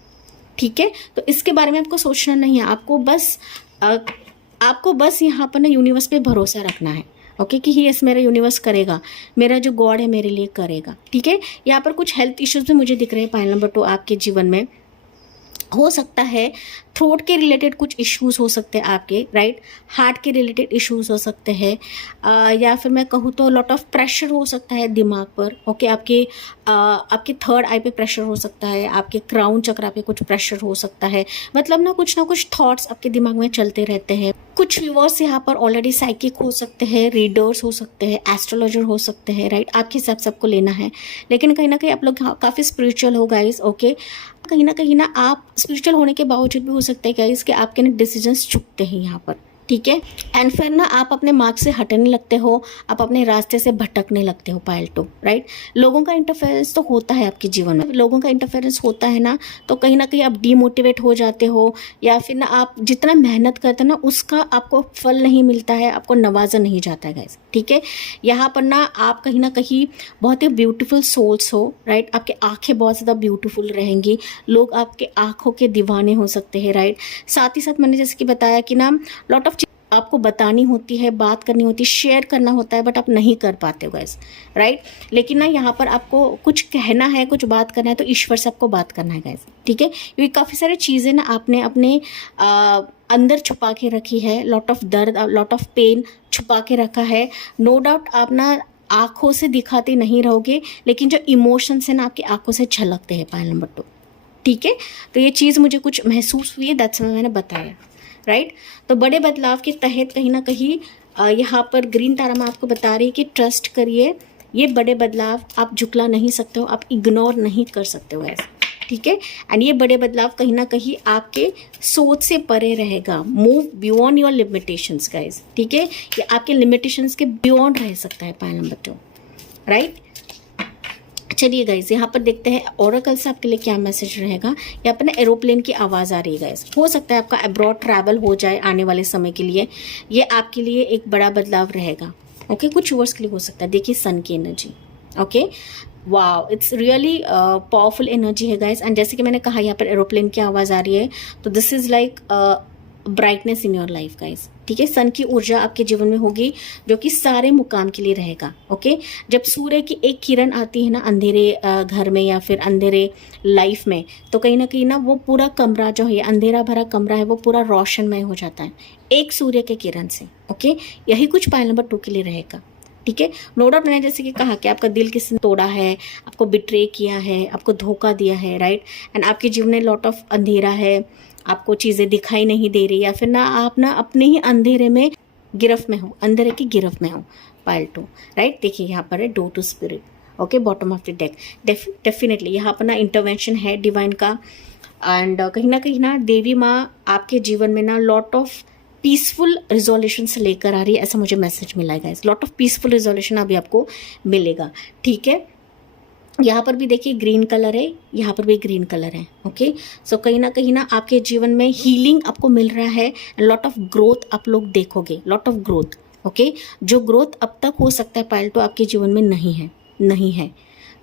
ठीक है। तो इसके बारे में आपको सोचना नहीं है, आपको बस यहाँ पर ना यूनिवर्स पे भरोसा रखना है, ओके। कि यस मेरा यूनिवर्स करेगा, मेरा जो गॉड है मेरे लिए करेगा, ठीक है। यहाँ पर कुछ हेल्थ इश्यूज भी मुझे दिख रहे हैं पाइल नंबर 2 आपके जीवन में। हो सकता है थ्रोट के रिलेटेड कुछ इश्यूज हो सकते हैं आपके, राइट, हार्ट के रिलेटेड इश्यूज हो सकते हैं, या फिर मैं कहूँ तो लॉट ऑफ प्रेशर हो सकता है दिमाग पर, ओके, आपके थर्ड आई पे प्रेशर हो सकता है, आपके क्राउन चक्र पे कुछ प्रेशर हो सकता है, मतलब ना कुछ थॉट्स आपके दिमाग में चलते रहते हैं। कुछ व्यूअर्स यहाँ पर ऑलरेडी साइकिक हो सकते हैं, रीडर्स हो सकते हैं, एस्ट्रोलॉजर हो सकते हैं, राइट, आपके हिसाब से आपको लेना है, लेकिन कहीं ना कहीं आप लोग काफ़ी स्पिरिचुअल हो गाइस, ओके, कहीं ना आप स्पिरिचुअल होने के बावजूद भी हो सकता है गाइस कि आपके ना डिसीजंस चुकते हैं यहाँ पर, ठीक है, एंड फिर ना आप अपने मार्ग से हटने लगते हो, आप अपने रास्ते से भटकने लगते हो पायल टू, राइट। लोगों का इंटरफेरेंस तो होता है आपके जीवन में, लोगों का इंटरफेरेंस होता है ना, तो कहीं ना कहीं आप डीमोटिवेट हो जाते हो, या फिर ना आप जितना मेहनत करते हैं ना उसका आपको फल नहीं मिलता है, आपको नवाजा नहीं जाता है गाइस, ठीक है। यहाँ पर ना आप कहीं ना कहीं बहुत ही ब्यूटीफुल सोल्स हो, राइट, आपके आंखें बहुत ज़्यादा ब्यूटीफुल रहेंगी, लोग आपके आंखों के दीवाने हो सकते हैं, राइट। साथ ही साथ मैंने जैसे कि बताया कि ना लॉट ऑफ आपको बतानी होती है, बात करनी होती है, शेयर करना होता है, बट आप नहीं कर पाते हो गाइस, राइट। लेकिन ना यहाँ पर आपको कुछ कहना है, कुछ बात करना है, तो ईश्वर से आपको बात करना है गाइस, ठीक है, क्योंकि काफ़ी सारी चीज़ें ना आपने अपने अंदर छुपा के रखी है, लॉट ऑफ दर्द, लॉट ऑफ पेन छुपा के रखा है। नो डाउट आप ना आँखों से दिखाते नहीं रहोगे, लेकिन जो इमोशंस है ना आपकी आंखों से झलकते हैं, पॉइंट नंबर 2, ठीक है। तो ये चीज़ मुझे कुछ महसूस हुई है, दैट्स व्हाई मैंने बताया, राइट। तो बड़े बदलाव के तहत कहीं ना कहीं यहाँ पर ग्रीन तारा में आपको बता रही है कि ट्रस्ट करिए, ये बड़े बदलाव आप झुकला नहीं सकते हो, आप इग्नोर नहीं कर सकते हो ऐसे, ठीक है। एंड ये बड़े बदलाव कहीं ना कहीं आपके सोच से परे रहेगा, move beyond your limitations guys, ठीक है, ये आपके लिमिटेशंस के बियॉन्ड रह सकता है, पॉइंट नंबर 2, राइट। चलिए गाइज यहाँ पर देखते हैं ओरेकल से आपके लिए क्या मैसेज रहेगा। यहाँ पर ना एरोप्लेन की आवाज़ आ रही है गाइज, हो सकता है आपका अब्रॉड ट्रैवल हो जाए आने वाले समय के लिए, ये आपके लिए एक बड़ा बदलाव रहेगा, ओके, कुछ वर्ड्स के लिए हो सकता है। देखिए सन की energy, okay, wow, it's really powerful energy है गाइज। एंड जैसे कि मैंने कहा यहाँ पर एरोप्लेन की आवाज़ आ रही है, तो this is like brightness in your life guys, ठीक है। सन की ऊर्जा आपके जीवन में होगी जो कि सारे मुकाम के लिए रहेगा, ओके। जब सूर्य की एक किरण आती है ना अंधेरे घर में या फिर अंधेरे लाइफ में, तो कहीं ना वो पूरा कमरा जो है, अंधेरा भरा कमरा है, वो पूरा रोशनमय हो जाता है एक सूर्य के किरण से, ओके। यही कुछ पॉइंट नंबर 2 के लिए रहेगा, ठीक है। नो डाउट मैंने जैसे कि कहा कि आपका दिल किसी ने तोड़ा है, आपको बिट्रे किया है, आपको धोखा दिया है, राइट, एंड आपके जीवन में लॉट ऑफ अंधेरा है, आपको चीज़ें दिखाई नहीं दे रही, या फिर ना आप ना अपने ही अंधेरे में गिरफ्त में हो, अंधेरे की गिरफ्त में हो, पाइल 2, राइट। देखिए यहाँ पर है door to spirit, okay, bottom of the deck, definitely यहाँ पर ना इंटरवेंशन है डिवाइन का, एंड कहीं ना देवी माँ आपके जीवन में ना लॉट ऑफ पीसफुल रिजोल्यूशन से लेकर आ रही है, ऐसा मुझे मैसेज मिला है guys, lot of peaceful resolution अभी आपको मिलेगा, ठीक है। यहाँ पर भी देखिए ग्रीन कलर है, यहाँ पर भी ग्रीन कलर है, ओके। सो कहीं ना आपके जीवन में हीलिंग आपको मिल रहा है, लॉट ऑफ ग्रोथ आप लोग देखोगे, लॉट ऑफ ग्रोथ, ओके। जो ग्रोथ अब तक हो सकता है पायल तो आपके जीवन में नहीं है,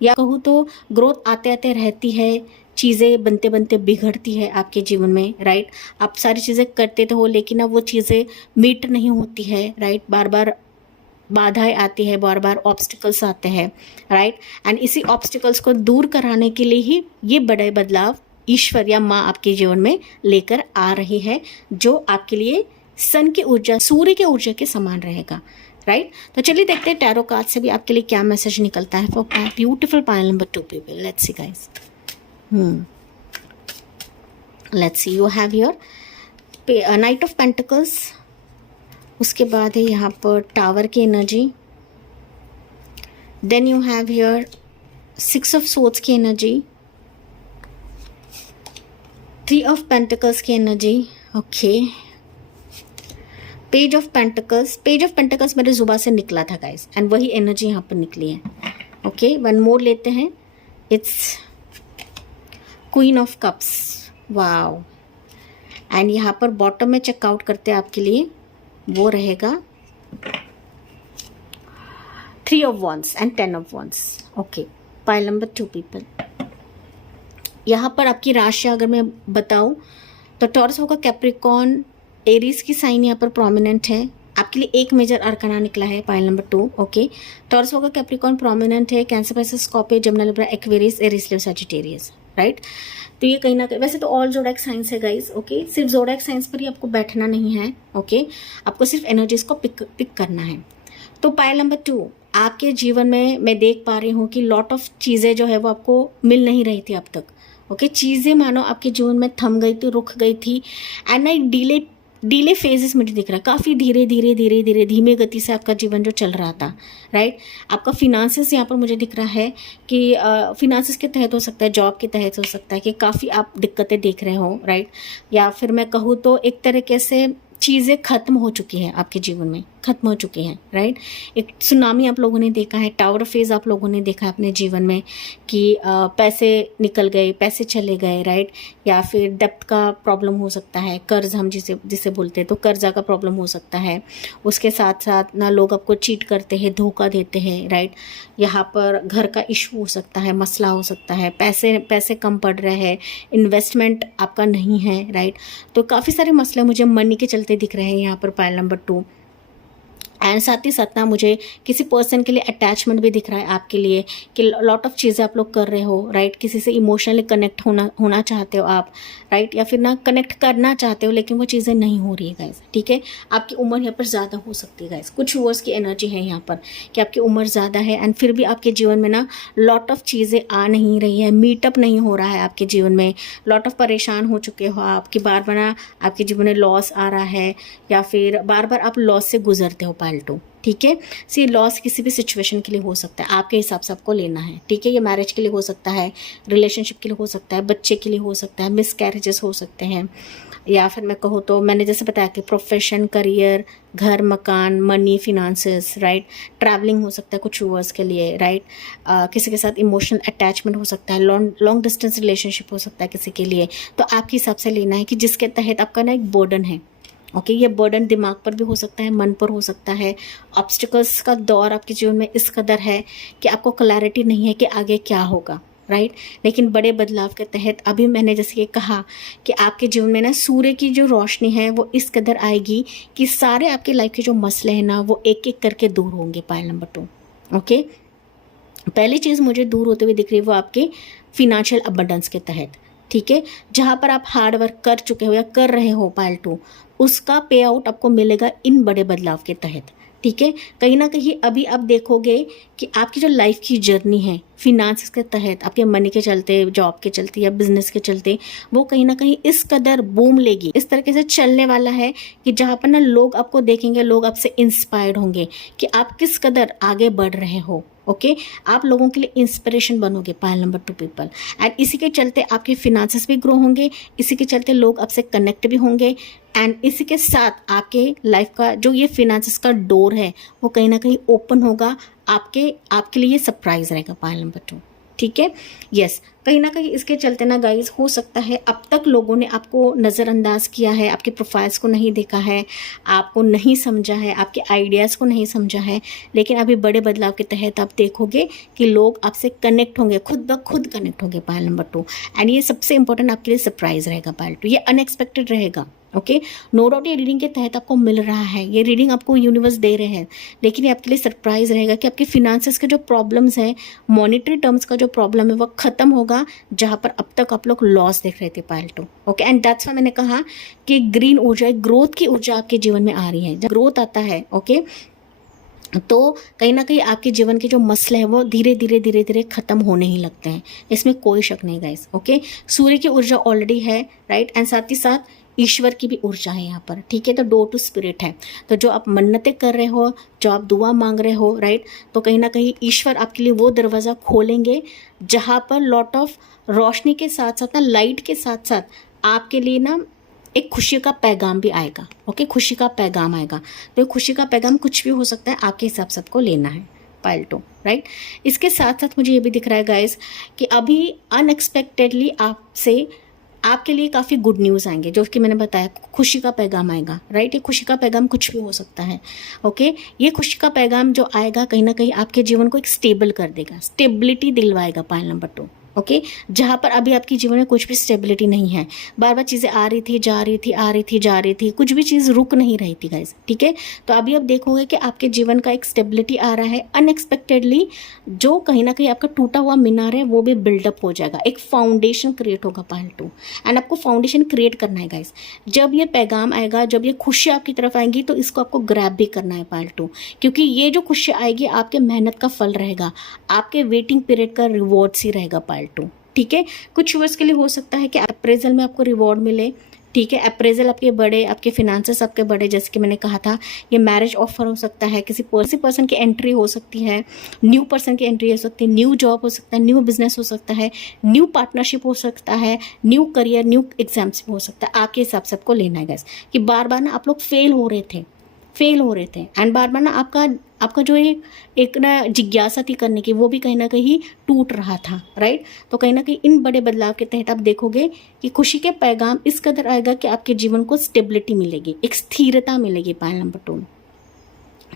या कहूँ तो ग्रोथ आते आते रहती है, चीज़ें बनते बनते बिगड़ती है आपके जीवन में, राइट। आप सारी चीज़ें करते तो हो, लेकिन अब वो चीज़ें मीट नहीं होती है, राइट, बार बार बाधाएं आती है, बार बार ऑब्स्टिकल्स आते हैं, राइट। एंड इसी ऑब्स्टिकल्स को दूर कराने के लिए ही ये बड़े बदलाव ईश्वर या माँ आपके जीवन में लेकर आ रही है, जो आपके लिए सन की ऊर्जा, सूर्य की ऊर्जा के समान रहेगा, राइट। तो चलिए देखते हैं टैरो कार्ड से भी आपके लिए क्या मैसेज निकलता है for beautiful pile number 2 people. Let's see guys, let's see, you have your knight of pentacles, उसके बाद है यहाँ पर टावर की energy, then you have your 6 of swords की एनर्जी, 3 ऑफ पेंटिकल्स की energy, okay, page of pentacles. Page of pentacles मेरे जुबान से निकला था गाइस, एंड वही एनर्जी यहाँ पर निकली है, ओके। वन मोर लेते हैं, it's queen of cups, wow. And यहाँ पर बॉटम में चेकआउट करते हैं आपके लिए, वो रहेगा 3 of wands and 10 of wands, okay. Pile number 2 people, यहाँ पर आपकी राशि अगर मैं बताऊँ तो टॉरस होगा, कैप्रिकॉर्न, एरीज की साइन यहाँ पर प्रोमिनेंट है, आपके लिए एक मेजर अरकाना निकला है पाइल नंबर 2, ओके। टॉरस होगा, कैप्रिकॉर्न प्रोमिनेंट है, कैंसर, पाइसेस, स्कॉर्पियो, जमुना, Libra, Aquarius, Aries, Leo, Sagittarius, right. तो ये कहीं ना कहीं, वैसे तो ऑल जोड़ाक साइंस है गाइज, ओके, सिर्फ जोड़ाक साइंस पर ही आपको बैठना नहीं है, ओके, आपको सिर्फ एनर्जीज को पिक करना है। तो पायल नंबर 2, आपके जीवन में मैं देख पा रही हूँ कि लॉट ऑफ चीज़ें जो है वो आपको मिल नहीं रही थी अब तक, ओके, चीज़ें मानो आपके जीवन में थम गई थी, रुक गई थी, एंड ना डीले फेजेस मुझे दिख रहा है, काफ़ी धीरे धीमे गति से आपका जीवन जो चल रहा था, राइट। आपका फिनांसेस यहाँ पर मुझे दिख रहा है कि फिनांसेस के तहत हो सकता है, जॉब के तहत हो सकता है कि काफ़ी आप दिक्कतें देख रहे हो, राइट। या फिर मैं कहूँ तो एक तरीके से चीज़ें खत्म हो चुकी हैं आपके जीवन में, खत्म हो चुकी हैं, राइट। एक सुनामी आप लोगों ने देखा है, टावर फेज आप लोगों ने देखा है अपने जीवन में कि पैसे निकल गए, पैसे चले गए, राइट। या फिर डेप्ट का प्रॉब्लम हो सकता है, कर्ज हम जिसे बोलते हैं, तो कर्जा का प्रॉब्लम हो सकता है। उसके साथ साथ ना लोग आपको चीट करते हैं, धोखा देते हैं, राइट। यहाँ पर घर का इशू हो सकता है, मसला हो सकता है, पैसे कम पड़ रहे हैं, इन्वेस्टमेंट आपका नहीं है, राइट। तो काफ़ी सारे मसले मुझे मनी के चलते दिख रहे हैं यहाँ पर पायल नंबर 2। एंड साथ ही साथ ना मुझे किसी पर्सन के लिए अटैचमेंट भी दिख रहा है आपके लिए कि लॉट ऑफ चीज़ें आप लोग कर रहे हो, राइट। किसी से इमोशनली कनेक्ट होना चाहते हो आप, राइट, या फिर ना कनेक्ट करना चाहते हो लेकिन वो चीज़ें नहीं हो रही है गाइस, ठीक है। आपकी उम्र यहाँ पर ज़्यादा हो सकती है गाइस, कुछ वर्ष की एनर्जी है यहाँ पर कि आपकी उम्र ज़्यादा है एंड फिर भी आपके जीवन में ना लॉट ऑफ चीज़ें आ नहीं रही है, मीटअप नहीं हो रहा है आपके जीवन में, लॉट ऑफ परेशान हो चुके हो आप कि बार बार ना आपके जीवन में लॉस आ रहा है या फिर बार बार आप लॉस से गुजरते हो पाल्टू, ठीक है। सो ये लॉस किसी भी सिचुएशन के लिए हो सकता है, आपके हिसाब से आपको लेना है, ठीक है। ये मैरिज के लिए हो सकता है, रिलेशनशिप के लिए हो सकता है, बच्चे के लिए हो सकता है, मिस कैरेजेस हो सकते हैं, या फिर मैं कहूँ तो मैंने जैसे बताया कि प्रोफेशन, करियर, घर, मकान, मनी, फिनांसेस, राइट। ट्रैवलिंग हो सकता है कुछ वर्स के लिए, राइट। किसी के साथ इमोशनल अटैचमेंट हो सकता है, लॉन्ग डिस्टेंस रिलेशनशिप हो सकता है किसी के लिए। तो आपके हिसाब से लेना है कि जिसके तहत आपका ना एक बर्डन है, ओके। ये बर्डन दिमाग पर भी हो सकता है, मन पर हो सकता है। ऑब्स्टिकल्स का दौर आपके जीवन में इस कदर है कि आपको क्लैरिटी नहीं है कि आगे क्या होगा, राइट। लेकिन बड़े बदलाव के तहत अभी मैंने जैसे कि कहा कि आपके जीवन में ना सूर्य की जो रोशनी है वो इस कदर आएगी कि सारे आपके लाइफ के जो मसले हैं ना वो एक एक करके दूर होंगे। पायल नंबर 2, ओके। पहली चीज़ मुझे दूर होते हुए दिख रही है वो आपके फिनेंशियल अबंडेंस के तहत, ठीक है। जहाँ पर आप हार्ड वर्क कर चुके हो या कर रहे हो पायल 2, उसका पे आउट आपको मिलेगा इन बड़े बदलाव के तहत, ठीक है। कहीं ना कहीं अभी आप देखोगे कि आपकी जो लाइफ की जर्नी है फिनांस के तहत, आपके मनी के चलते, जॉब के चलते या बिजनेस के चलते, वो कहीं ना कहीं इस कदर बूम लेगी, इस तरीके से चलने वाला है कि जहाँ पर ना लोग आपको देखेंगे, लोग आपसे इंस्पायर्ड होंगे कि आप किस कदर आगे बढ़ रहे हो, ओके। आप लोगों के लिए इंस्पिरेशन बनोगे पायल नंबर 2 पीपल। एंड इसी के चलते आपके फिनांसेस भी ग्रो होंगे, इसी के चलते लोग आपसे कनेक्ट भी होंगे, एंड इसी के साथ आपके लाइफ का जो ये फिनांसेस का डोर है वो कहीं ना कहीं ओपन होगा आपके लिए। ये सरप्राइज रहेगा पायल नंबर 2, ठीक है। यस, कहीं ना कहीं इसके चलते ना गाइस हो सकता है अब तक लोगों ने आपको नज़रअंदाज किया है, आपके प्रोफाइल्स को नहीं देखा है, आपको नहीं समझा है, आपके आइडियाज़ को नहीं समझा है, लेकिन अभी बड़े बदलाव के तहत आप देखोगे कि लोग आपसे कनेक्ट होंगे, खुद ब खुद कनेक्ट होंगे पायल नंबर 2। एंड ये सबसे इंपॉर्टेंट आपके लिए सरप्राइज रहेगा पायल 2, ये अनएक्सपेक्टेड रहेगा, ओके। नो डाउट ये रीडिंग के तहत आपको मिल रहा है, ये रीडिंग आपको यूनिवर्स दे रहे हैं, लेकिन ये आपके लिए सरप्राइज रहेगा कि आपके फिनांसेस के जो प्रॉब्लम्स हैं, मॉनेटरी टर्म्स का जो प्रॉब्लम है वो खत्म होगा, जहाँ पर अब तक आप लोग लॉस देख रहे थे पायल 2, ओके। एंड दैट्स व्हाई मैंने कहा कि ग्रीन ऊर्जा, ग्रोथ की ऊर्जा आपके जीवन में आ रही है। जब ग्रोथ आता है, ओके, तो कहीं ना कहीं आपके जीवन के जो मसले हैं वो धीरे धीरे खत्म होने ही लगते हैं, इसमें कोई शक नहीं गाइस, ओके। सूर्य की ऊर्जा ऑलरेडी है, राइट। एंड साथ ही साथ ईश्वर की भी ऊर्जा है यहाँ पर, ठीक है। तो डोर टू स्पिरिट है, तो जो आप मन्नतें कर रहे हो, जो आप दुआ मांग रहे हो, राइट, तो कहीं ना कहीं ईश्वर आपके लिए वो दरवाज़ा खोलेंगे जहाँ पर लॉट ऑफ रोशनी के साथ साथ ना, लाइट के साथ साथ आपके लिए ना एक खुशी का पैगाम भी आएगा, ओके। खुशी का पैगाम आएगा, तो खुशी का पैगाम कुछ भी हो सकता है, आपके हिसाब से आपको लेना है पायल 2, राइट। इसके साथ साथ मुझे ये भी दिख रहा है गाइस कि अभी अनएक्सपेक्टेडली आपसे आपके लिए काफ़ी गुड न्यूज़ आएंगे, जो कि मैंने बताया खुशी का पैगाम आएगा, राइट। ये खुशी का पैगाम कुछ भी हो सकता है, ओके। ये खुशी का पैगाम जो आएगा कहीं ना कहीं आपके जीवन को एक स्टेबल कर देगा, स्टेबिलिटी दिलवाएगा पायल नंबर 2, ओके जहाँ पर अभी आपके जीवन में कुछ भी स्टेबिलिटी नहीं है, बार बार चीज़ें आ रही थी जा रही थी, आ रही थी जा रही थी, कुछ भी चीज़ रुक नहीं रही थी गाइस, ठीक है। तो अभी आप देखोगे कि आपके जीवन का एक स्टेबिलिटी आ रहा है अनएक्सपेक्टेडली, जो कहीं ना कहीं आपका टूटा हुआ मीनार है वो भी बिल्डअप हो जाएगा, एक फाउंडेशन क्रिएट होगा पार्ट 2। एंड आपको फाउंडेशन क्रिएट करना है गाइस। जब ये पैगाम आएगा, जब ये खुशी आपकी तरफ आएंगी, तो इसको आपको ग्रैब भी करना है पार्ट 2, क्योंकि ये जो खुशी आएगी आपके मेहनत का फल रहेगा, आपके वेटिंग पीरियड का रिवॉर्ड्स ही रहेगा पार्ट 2, ठीक है। कुछ वर्ष के लिए हो सकता है कि अप्रेजल में आपको रिवॉर्ड मिले, ठीक है। अप्रेजल आपके बड़े, आपके फिनेंसेस आपके बड़े, जैसे कि मैंने कहा था, ये मैरिज ऑफर हो सकता है, किसी पर्सन की एंट्री हो सकती है, न्यू पर्सन की एंट्री हो सकती है, न्यू जॉब हो सकता है, न्यू बिजनेस हो सकता है, न्यू पार्टनरशिप हो सकता है, न्यू करियर, न्यू एग्जाम्स हो सकता है। आपके हिसाब से आपको लेना है गाइस कि बार बार ना आप लोग फेल हो रहे थे एंड बार बार ना आपका जो एक ना जिज्ञासा थी करने की, वो भी कहीं ना कहीं टूट रहा था, राइट। तो कहीं ना कहीं इन बड़े बदलाव के तहत आप देखोगे कि खुशी के पैगाम इस कदर आएगा कि आपके जीवन को स्टेबिलिटी मिलेगी, एक स्थिरता मिलेगी पायल नंबर 2,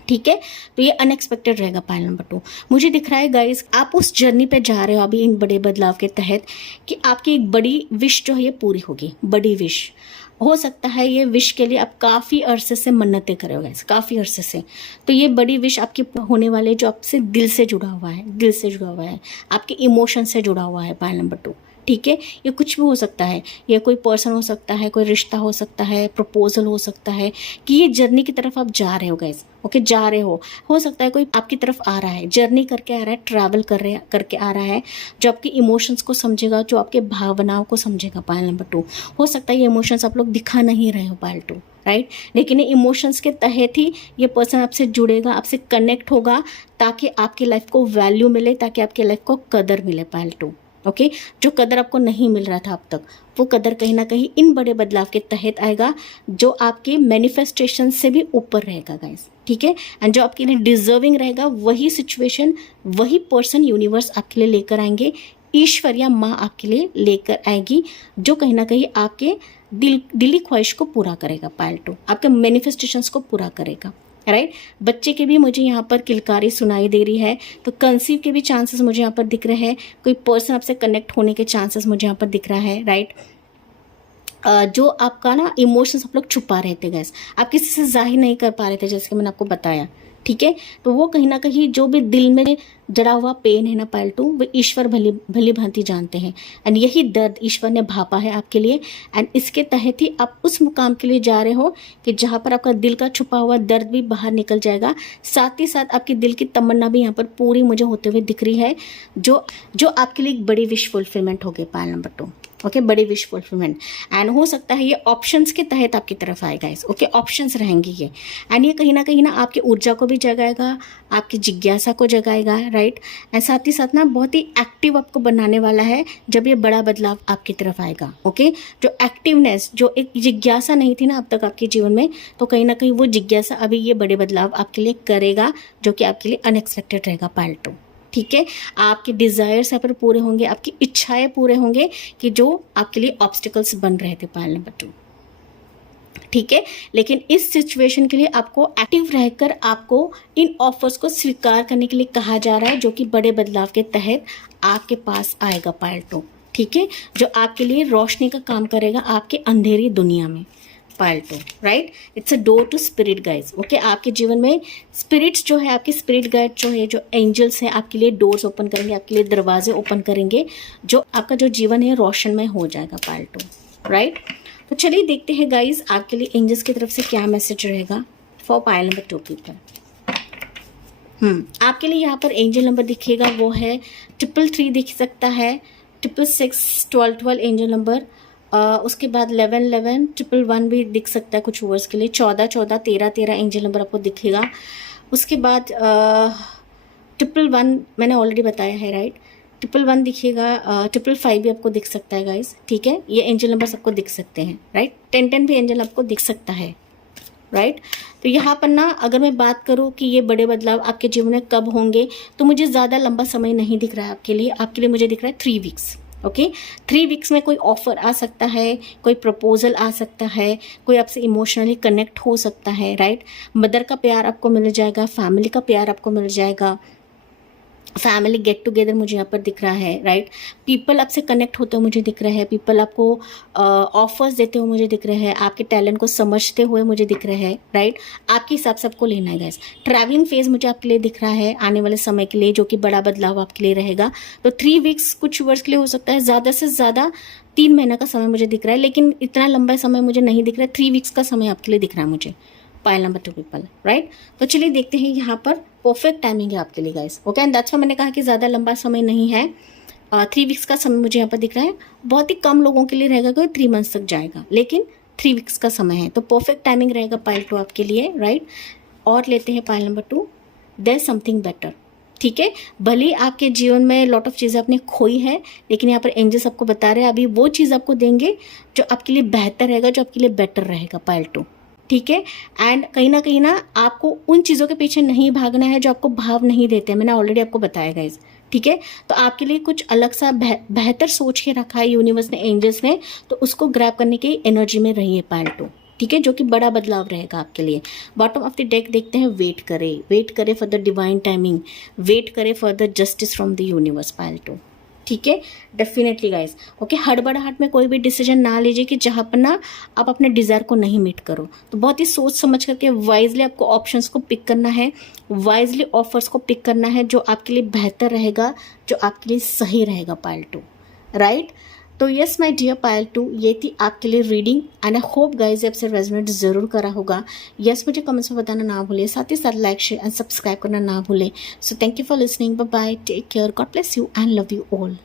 ठीक है। तो ये अनएक्सपेक्टेड रहेगा पायल नंबर 2। मुझे दिख रहा है गाइस आप उस जर्नी पे जा रहे हो अभी इन बड़े बदलाव के तहत कि आपकी एक बड़ी विश जो है ये पूरी होगी, बड़ी विश हो सकता है। ये विश के लिए आप काफ़ी अरसे से मन्नतें करे हो गाइस, काफ़ी अरसे से। तो ये बड़ी विश आपकी होने वाले जो आपसे दिल से जुड़ा हुआ है, दिल से जुड़ा हुआ है, आपके इमोशन से जुड़ा हुआ है पायल नंबर 2, ठीक है। ये कुछ भी हो सकता है, ये कोई पर्सन हो सकता है, कोई रिश्ता हो सकता है, प्रपोजल हो सकता है, कि ये जर्नी की तरफ आप जा रहे हो गाइस, ओके जा रहे हो सकता है कोई आपकी तरफ आ रहा है, जर्नी करके आ रहा है, ट्रैवल करके आ रहा है, जो आपके इमोशंस को समझेगा, जो आपके भावनाओं को समझेगा पायल नंबर 2। हो सकता है ये इमोशंस आप लोग दिखा नहीं रहे हो पायल 2, राइट, लेकिन ये इमोशंस के तहत ही ये पर्सन आपसे जुड़ेगा, आपसे कनेक्ट होगा, ताकि आपकी लाइफ को वैल्यू मिले, ताकि आपकी लाइफ को कदर मिले पायल 2, ओके। जो कदर आपको नहीं मिल रहा था अब तक, वो कदर कहीं ना कहीं इन बड़े बदलाव के तहत आएगा, जो आपके मैनिफेस्टेशन से भी ऊपर रहेगा गाइस, ठीक है। एंड जो आपके लिए डिजर्विंग रहेगा, वही सिचुएशन, वही पर्सन यूनिवर्स आपके लिए लेकर आएंगे, ईश्वर या माँ आपके लिए लेकर आएगी, जो कहीं ना कहीं आपके दिली ख्वाहिश को पूरा करेगा पायल 2, आपके मैनिफेस्टेशंस को पूरा करेगा, राइट। बच्चे के भी मुझे यहाँ पर किलकारी सुनाई दे रही है, तो कंसीव के भी चांसेस मुझे यहाँ पर दिख रहे हैं, कोई पर्सन आपसे कनेक्ट होने के चांसेस मुझे यहाँ पर दिख रहा है, राइट। जो आपका ना इमोशंस आप लोग छुपा रहे थे गैस, आप किसी से जाहिर नहीं कर पा रहे थे, जैसे कि मैंने आपको बताया, ठीक है। तो वो कहीं ना कहीं जो भी दिल में जड़ा हुआ पेन है ना पायल 2, वो ईश्वर भली भांति जानते हैं, एंड यही दर्द ईश्वर ने भापा है आपके लिए, एंड इसके तहत ही आप उस मुकाम के लिए जा रहे हो कि जहाँ पर आपका दिल का छुपा हुआ दर्द भी बाहर निकल जाएगा, साथ ही साथ आपकी दिल की तमन्ना भी यहाँ पर पूरी मुझे होते हुए दिख रही है, जो आपके लिए एक बड़ी विश फुलफिलमेंट होगी पायल नंबर 2, ओके, बड़ी विश फुलफिलमेंट। एंड हो सकता है ये ऑप्शंस के तहत आपकी तरफ आएगा इस, ओके, ऑप्शंस रहेंगी ये, एंड ये कहीं ना आपकी ऊर्जा को भी जगाएगा, आपकी जिज्ञासा को जगाएगा, राइट। एंड साथ ही साथ ना बहुत ही एक्टिव आपको बनाने वाला है जब ये बड़ा बदलाव आपकी तरफ आएगा, ओके। जो एक्टिवनेस, जो एक जिज्ञासा नहीं थी ना अब तक आपके जीवन में, तो कहीं ना कहीं वो जिज्ञासा अभी ये बड़े बदलाव आपके लिए करेगा, जो कि आपके लिए अनएक्सपेक्टेड रहेगा पायल 2, ठीक है। आपके डिज़ायर्स यहाँ पर पूरे होंगे, आपकी इच्छाएं पूरे होंगे कि जो आपके लिए ऑब्स्टिकल्स बन रहे थे पायल नंबर 2, ठीक है। लेकिन इस सिचुएशन के लिए आपको एक्टिव रहकर आपको इन ऑफर्स को स्वीकार करने के लिए कहा जा रहा है, जो कि बड़े बदलाव के तहत आपके पास आएगा पायल 2, ठीक है, जो आपके लिए रोशनी का काम करेगा आपके अंधेरी दुनिया में pile 2, right. It's a door to spirit guys, okay. आपके जीवन में स्पिरिट्स जो है, आपके स्पिरिट गाइड जो है, जो एंजल्स हैं, आपके लिए डोर्स ओपन करेंगे, आपके लिए दरवाजे ओपन करेंगे, जो आपका जो जीवन है रोशनमय हो जाएगा पायल 2, राइट। तो चलिए देखते हैं गाइज आपके लिए एंजल्स की तरफ से क्या मैसेज रहेगा फॉर पायल नंबर 2 पीपल। आपके लिए यहाँ पर एंजल नंबर दिखेगा, वो है 333 दिख सकता है, 666, 1212 एंजल नंबर, उसके बाद 1111, 111 भी दिख सकता है कुछ वर्ड्स के लिए, 1414, 1313 एंजल नंबर आपको दिखेगा। उसके बाद 111 मैंने ऑलरेडी बताया है, राइट। 111 दिखेगा, 555 भी आपको दिख सकता है गाइस, ठीक है। ये एंजल नंबर सबको दिख सकते हैं, राइट। 1010 भी एंजल आपको दिख सकता है, राइट। तो यहाँ पर ना अगर मैं बात करूँ कि ये बड़े बदलाव आपके जीवन में कब होंगे, तो मुझे ज़्यादा लंबा समय नहीं दिख रहा है आपके लिए मुझे दिख रहा है 3 वीक्स, ओके। 3 वीक्स में कोई ऑफर आ सकता है, कोई प्रपोजल आ सकता है, कोई आपसे इमोशनली कनेक्ट हो सकता है, राइट। मदर का प्यार आपको मिल जाएगा, फैमिली का प्यार आपको मिल जाएगा, फैमिली गेट टुगेदर मुझे यहाँ पर दिख रहा है, राइट। पीपल आपसे कनेक्ट होते हुए मुझे दिख रहे हैं, पीपल आपको ऑफर्स देते हुए मुझे दिख रहे हैं, आपके टैलेंट को समझते हुए मुझे दिख रहे हैं, राइट। आपके हिसाब से आपको लेना है गाइस। ट्रैवलिंग फेज मुझे आपके लिए दिख रहा है आने वाले समय के लिए, जो कि बड़ा बदलाव आपके लिए रहेगा। तो 3 वीक्स कुछ वर्ष के लिए हो सकता है, ज़्यादा से ज़्यादा 3 महीना का समय मुझे दिख रहा है, लेकिन इतना लंबा समय मुझे नहीं दिख रहा है। 3 वीक्स का समय आपके लिए दिख रहा है मुझे, पाइल नंबर 2 पीपल, राइट। तो चलिए देखते हैं, यहाँ पर परफेक्ट टाइमिंग है आपके लिए guys, okay. And that's why मैंने कहा कि ज़्यादा लंबा समय नहीं है। 3 वीक्स का समय मुझे यहाँ पर दिख रहा है। बहुत ही कम लोगों के लिए रहेगा, कोई 3 मंथ्स तक जाएगा, लेकिन 3 वीक्स का समय है, तो परफेक्ट टाइमिंग रहेगा पाइल 2 आपके लिए, राइट। और लेते हैं pile number 2, there something better, ठीक है। भले ही आपके जीवन में लॉट ऑफ चीज़ें आपने खोई है, लेकिन यहाँ पर एंजल्स आपको बता रहे हैं अभी वो चीज़ आपको देंगे जो आपके लिए बेहतर रहेगा, जो आपके लिए बेटर रहेगा पाइल 2, ठीक है। एंड कहीं ना आपको उन चीज़ों के पीछे नहीं भागना है जो आपको भाव नहीं देते हैं, मैंने ऑलरेडी आपको बताया गाइस, ठीक है। तो आपके लिए कुछ अलग सा बेहतर सोच के रखा है यूनिवर्स ने, एंजल्स ने, तो उसको ग्रैब करने की एनर्जी में रहिए पाइल 2, ठीक है, जो कि बड़ा बदलाव रहेगा आपके लिए। बॉटम ऑफ द डेक देखते हैं, वेट करे for the divine timing, wait करे for the justice from the universe pile 2, ठीक है। Definitely guys, okay. हड़बड़ाहट में कोई भी डिसीजन ना लीजिए कि जहाँ पर ना आप अपने डिज़ायर को नहीं मीट करो। तो बहुत ही सोच समझ करके वाइजली आपको ऑप्शंस को पिक करना है, वाइजली ऑफर्स को पिक करना है, जो आपके लिए बेहतर रहेगा, जो आपके लिए सही रहेगा पाइल 2, राइट। तो यस माय डियर पाइल 2, ये थी आपके लिए reading and I hope guys आपसे रेजोनेट जरूर करा होगा। यस, मुझे कमेंट्स में बताना ना भूले, साथ ही साथ लाइक शेयर एंड सब्सक्राइब करना ना भूले। So thank you for listening, bye bye, take care, God bless you and love you all.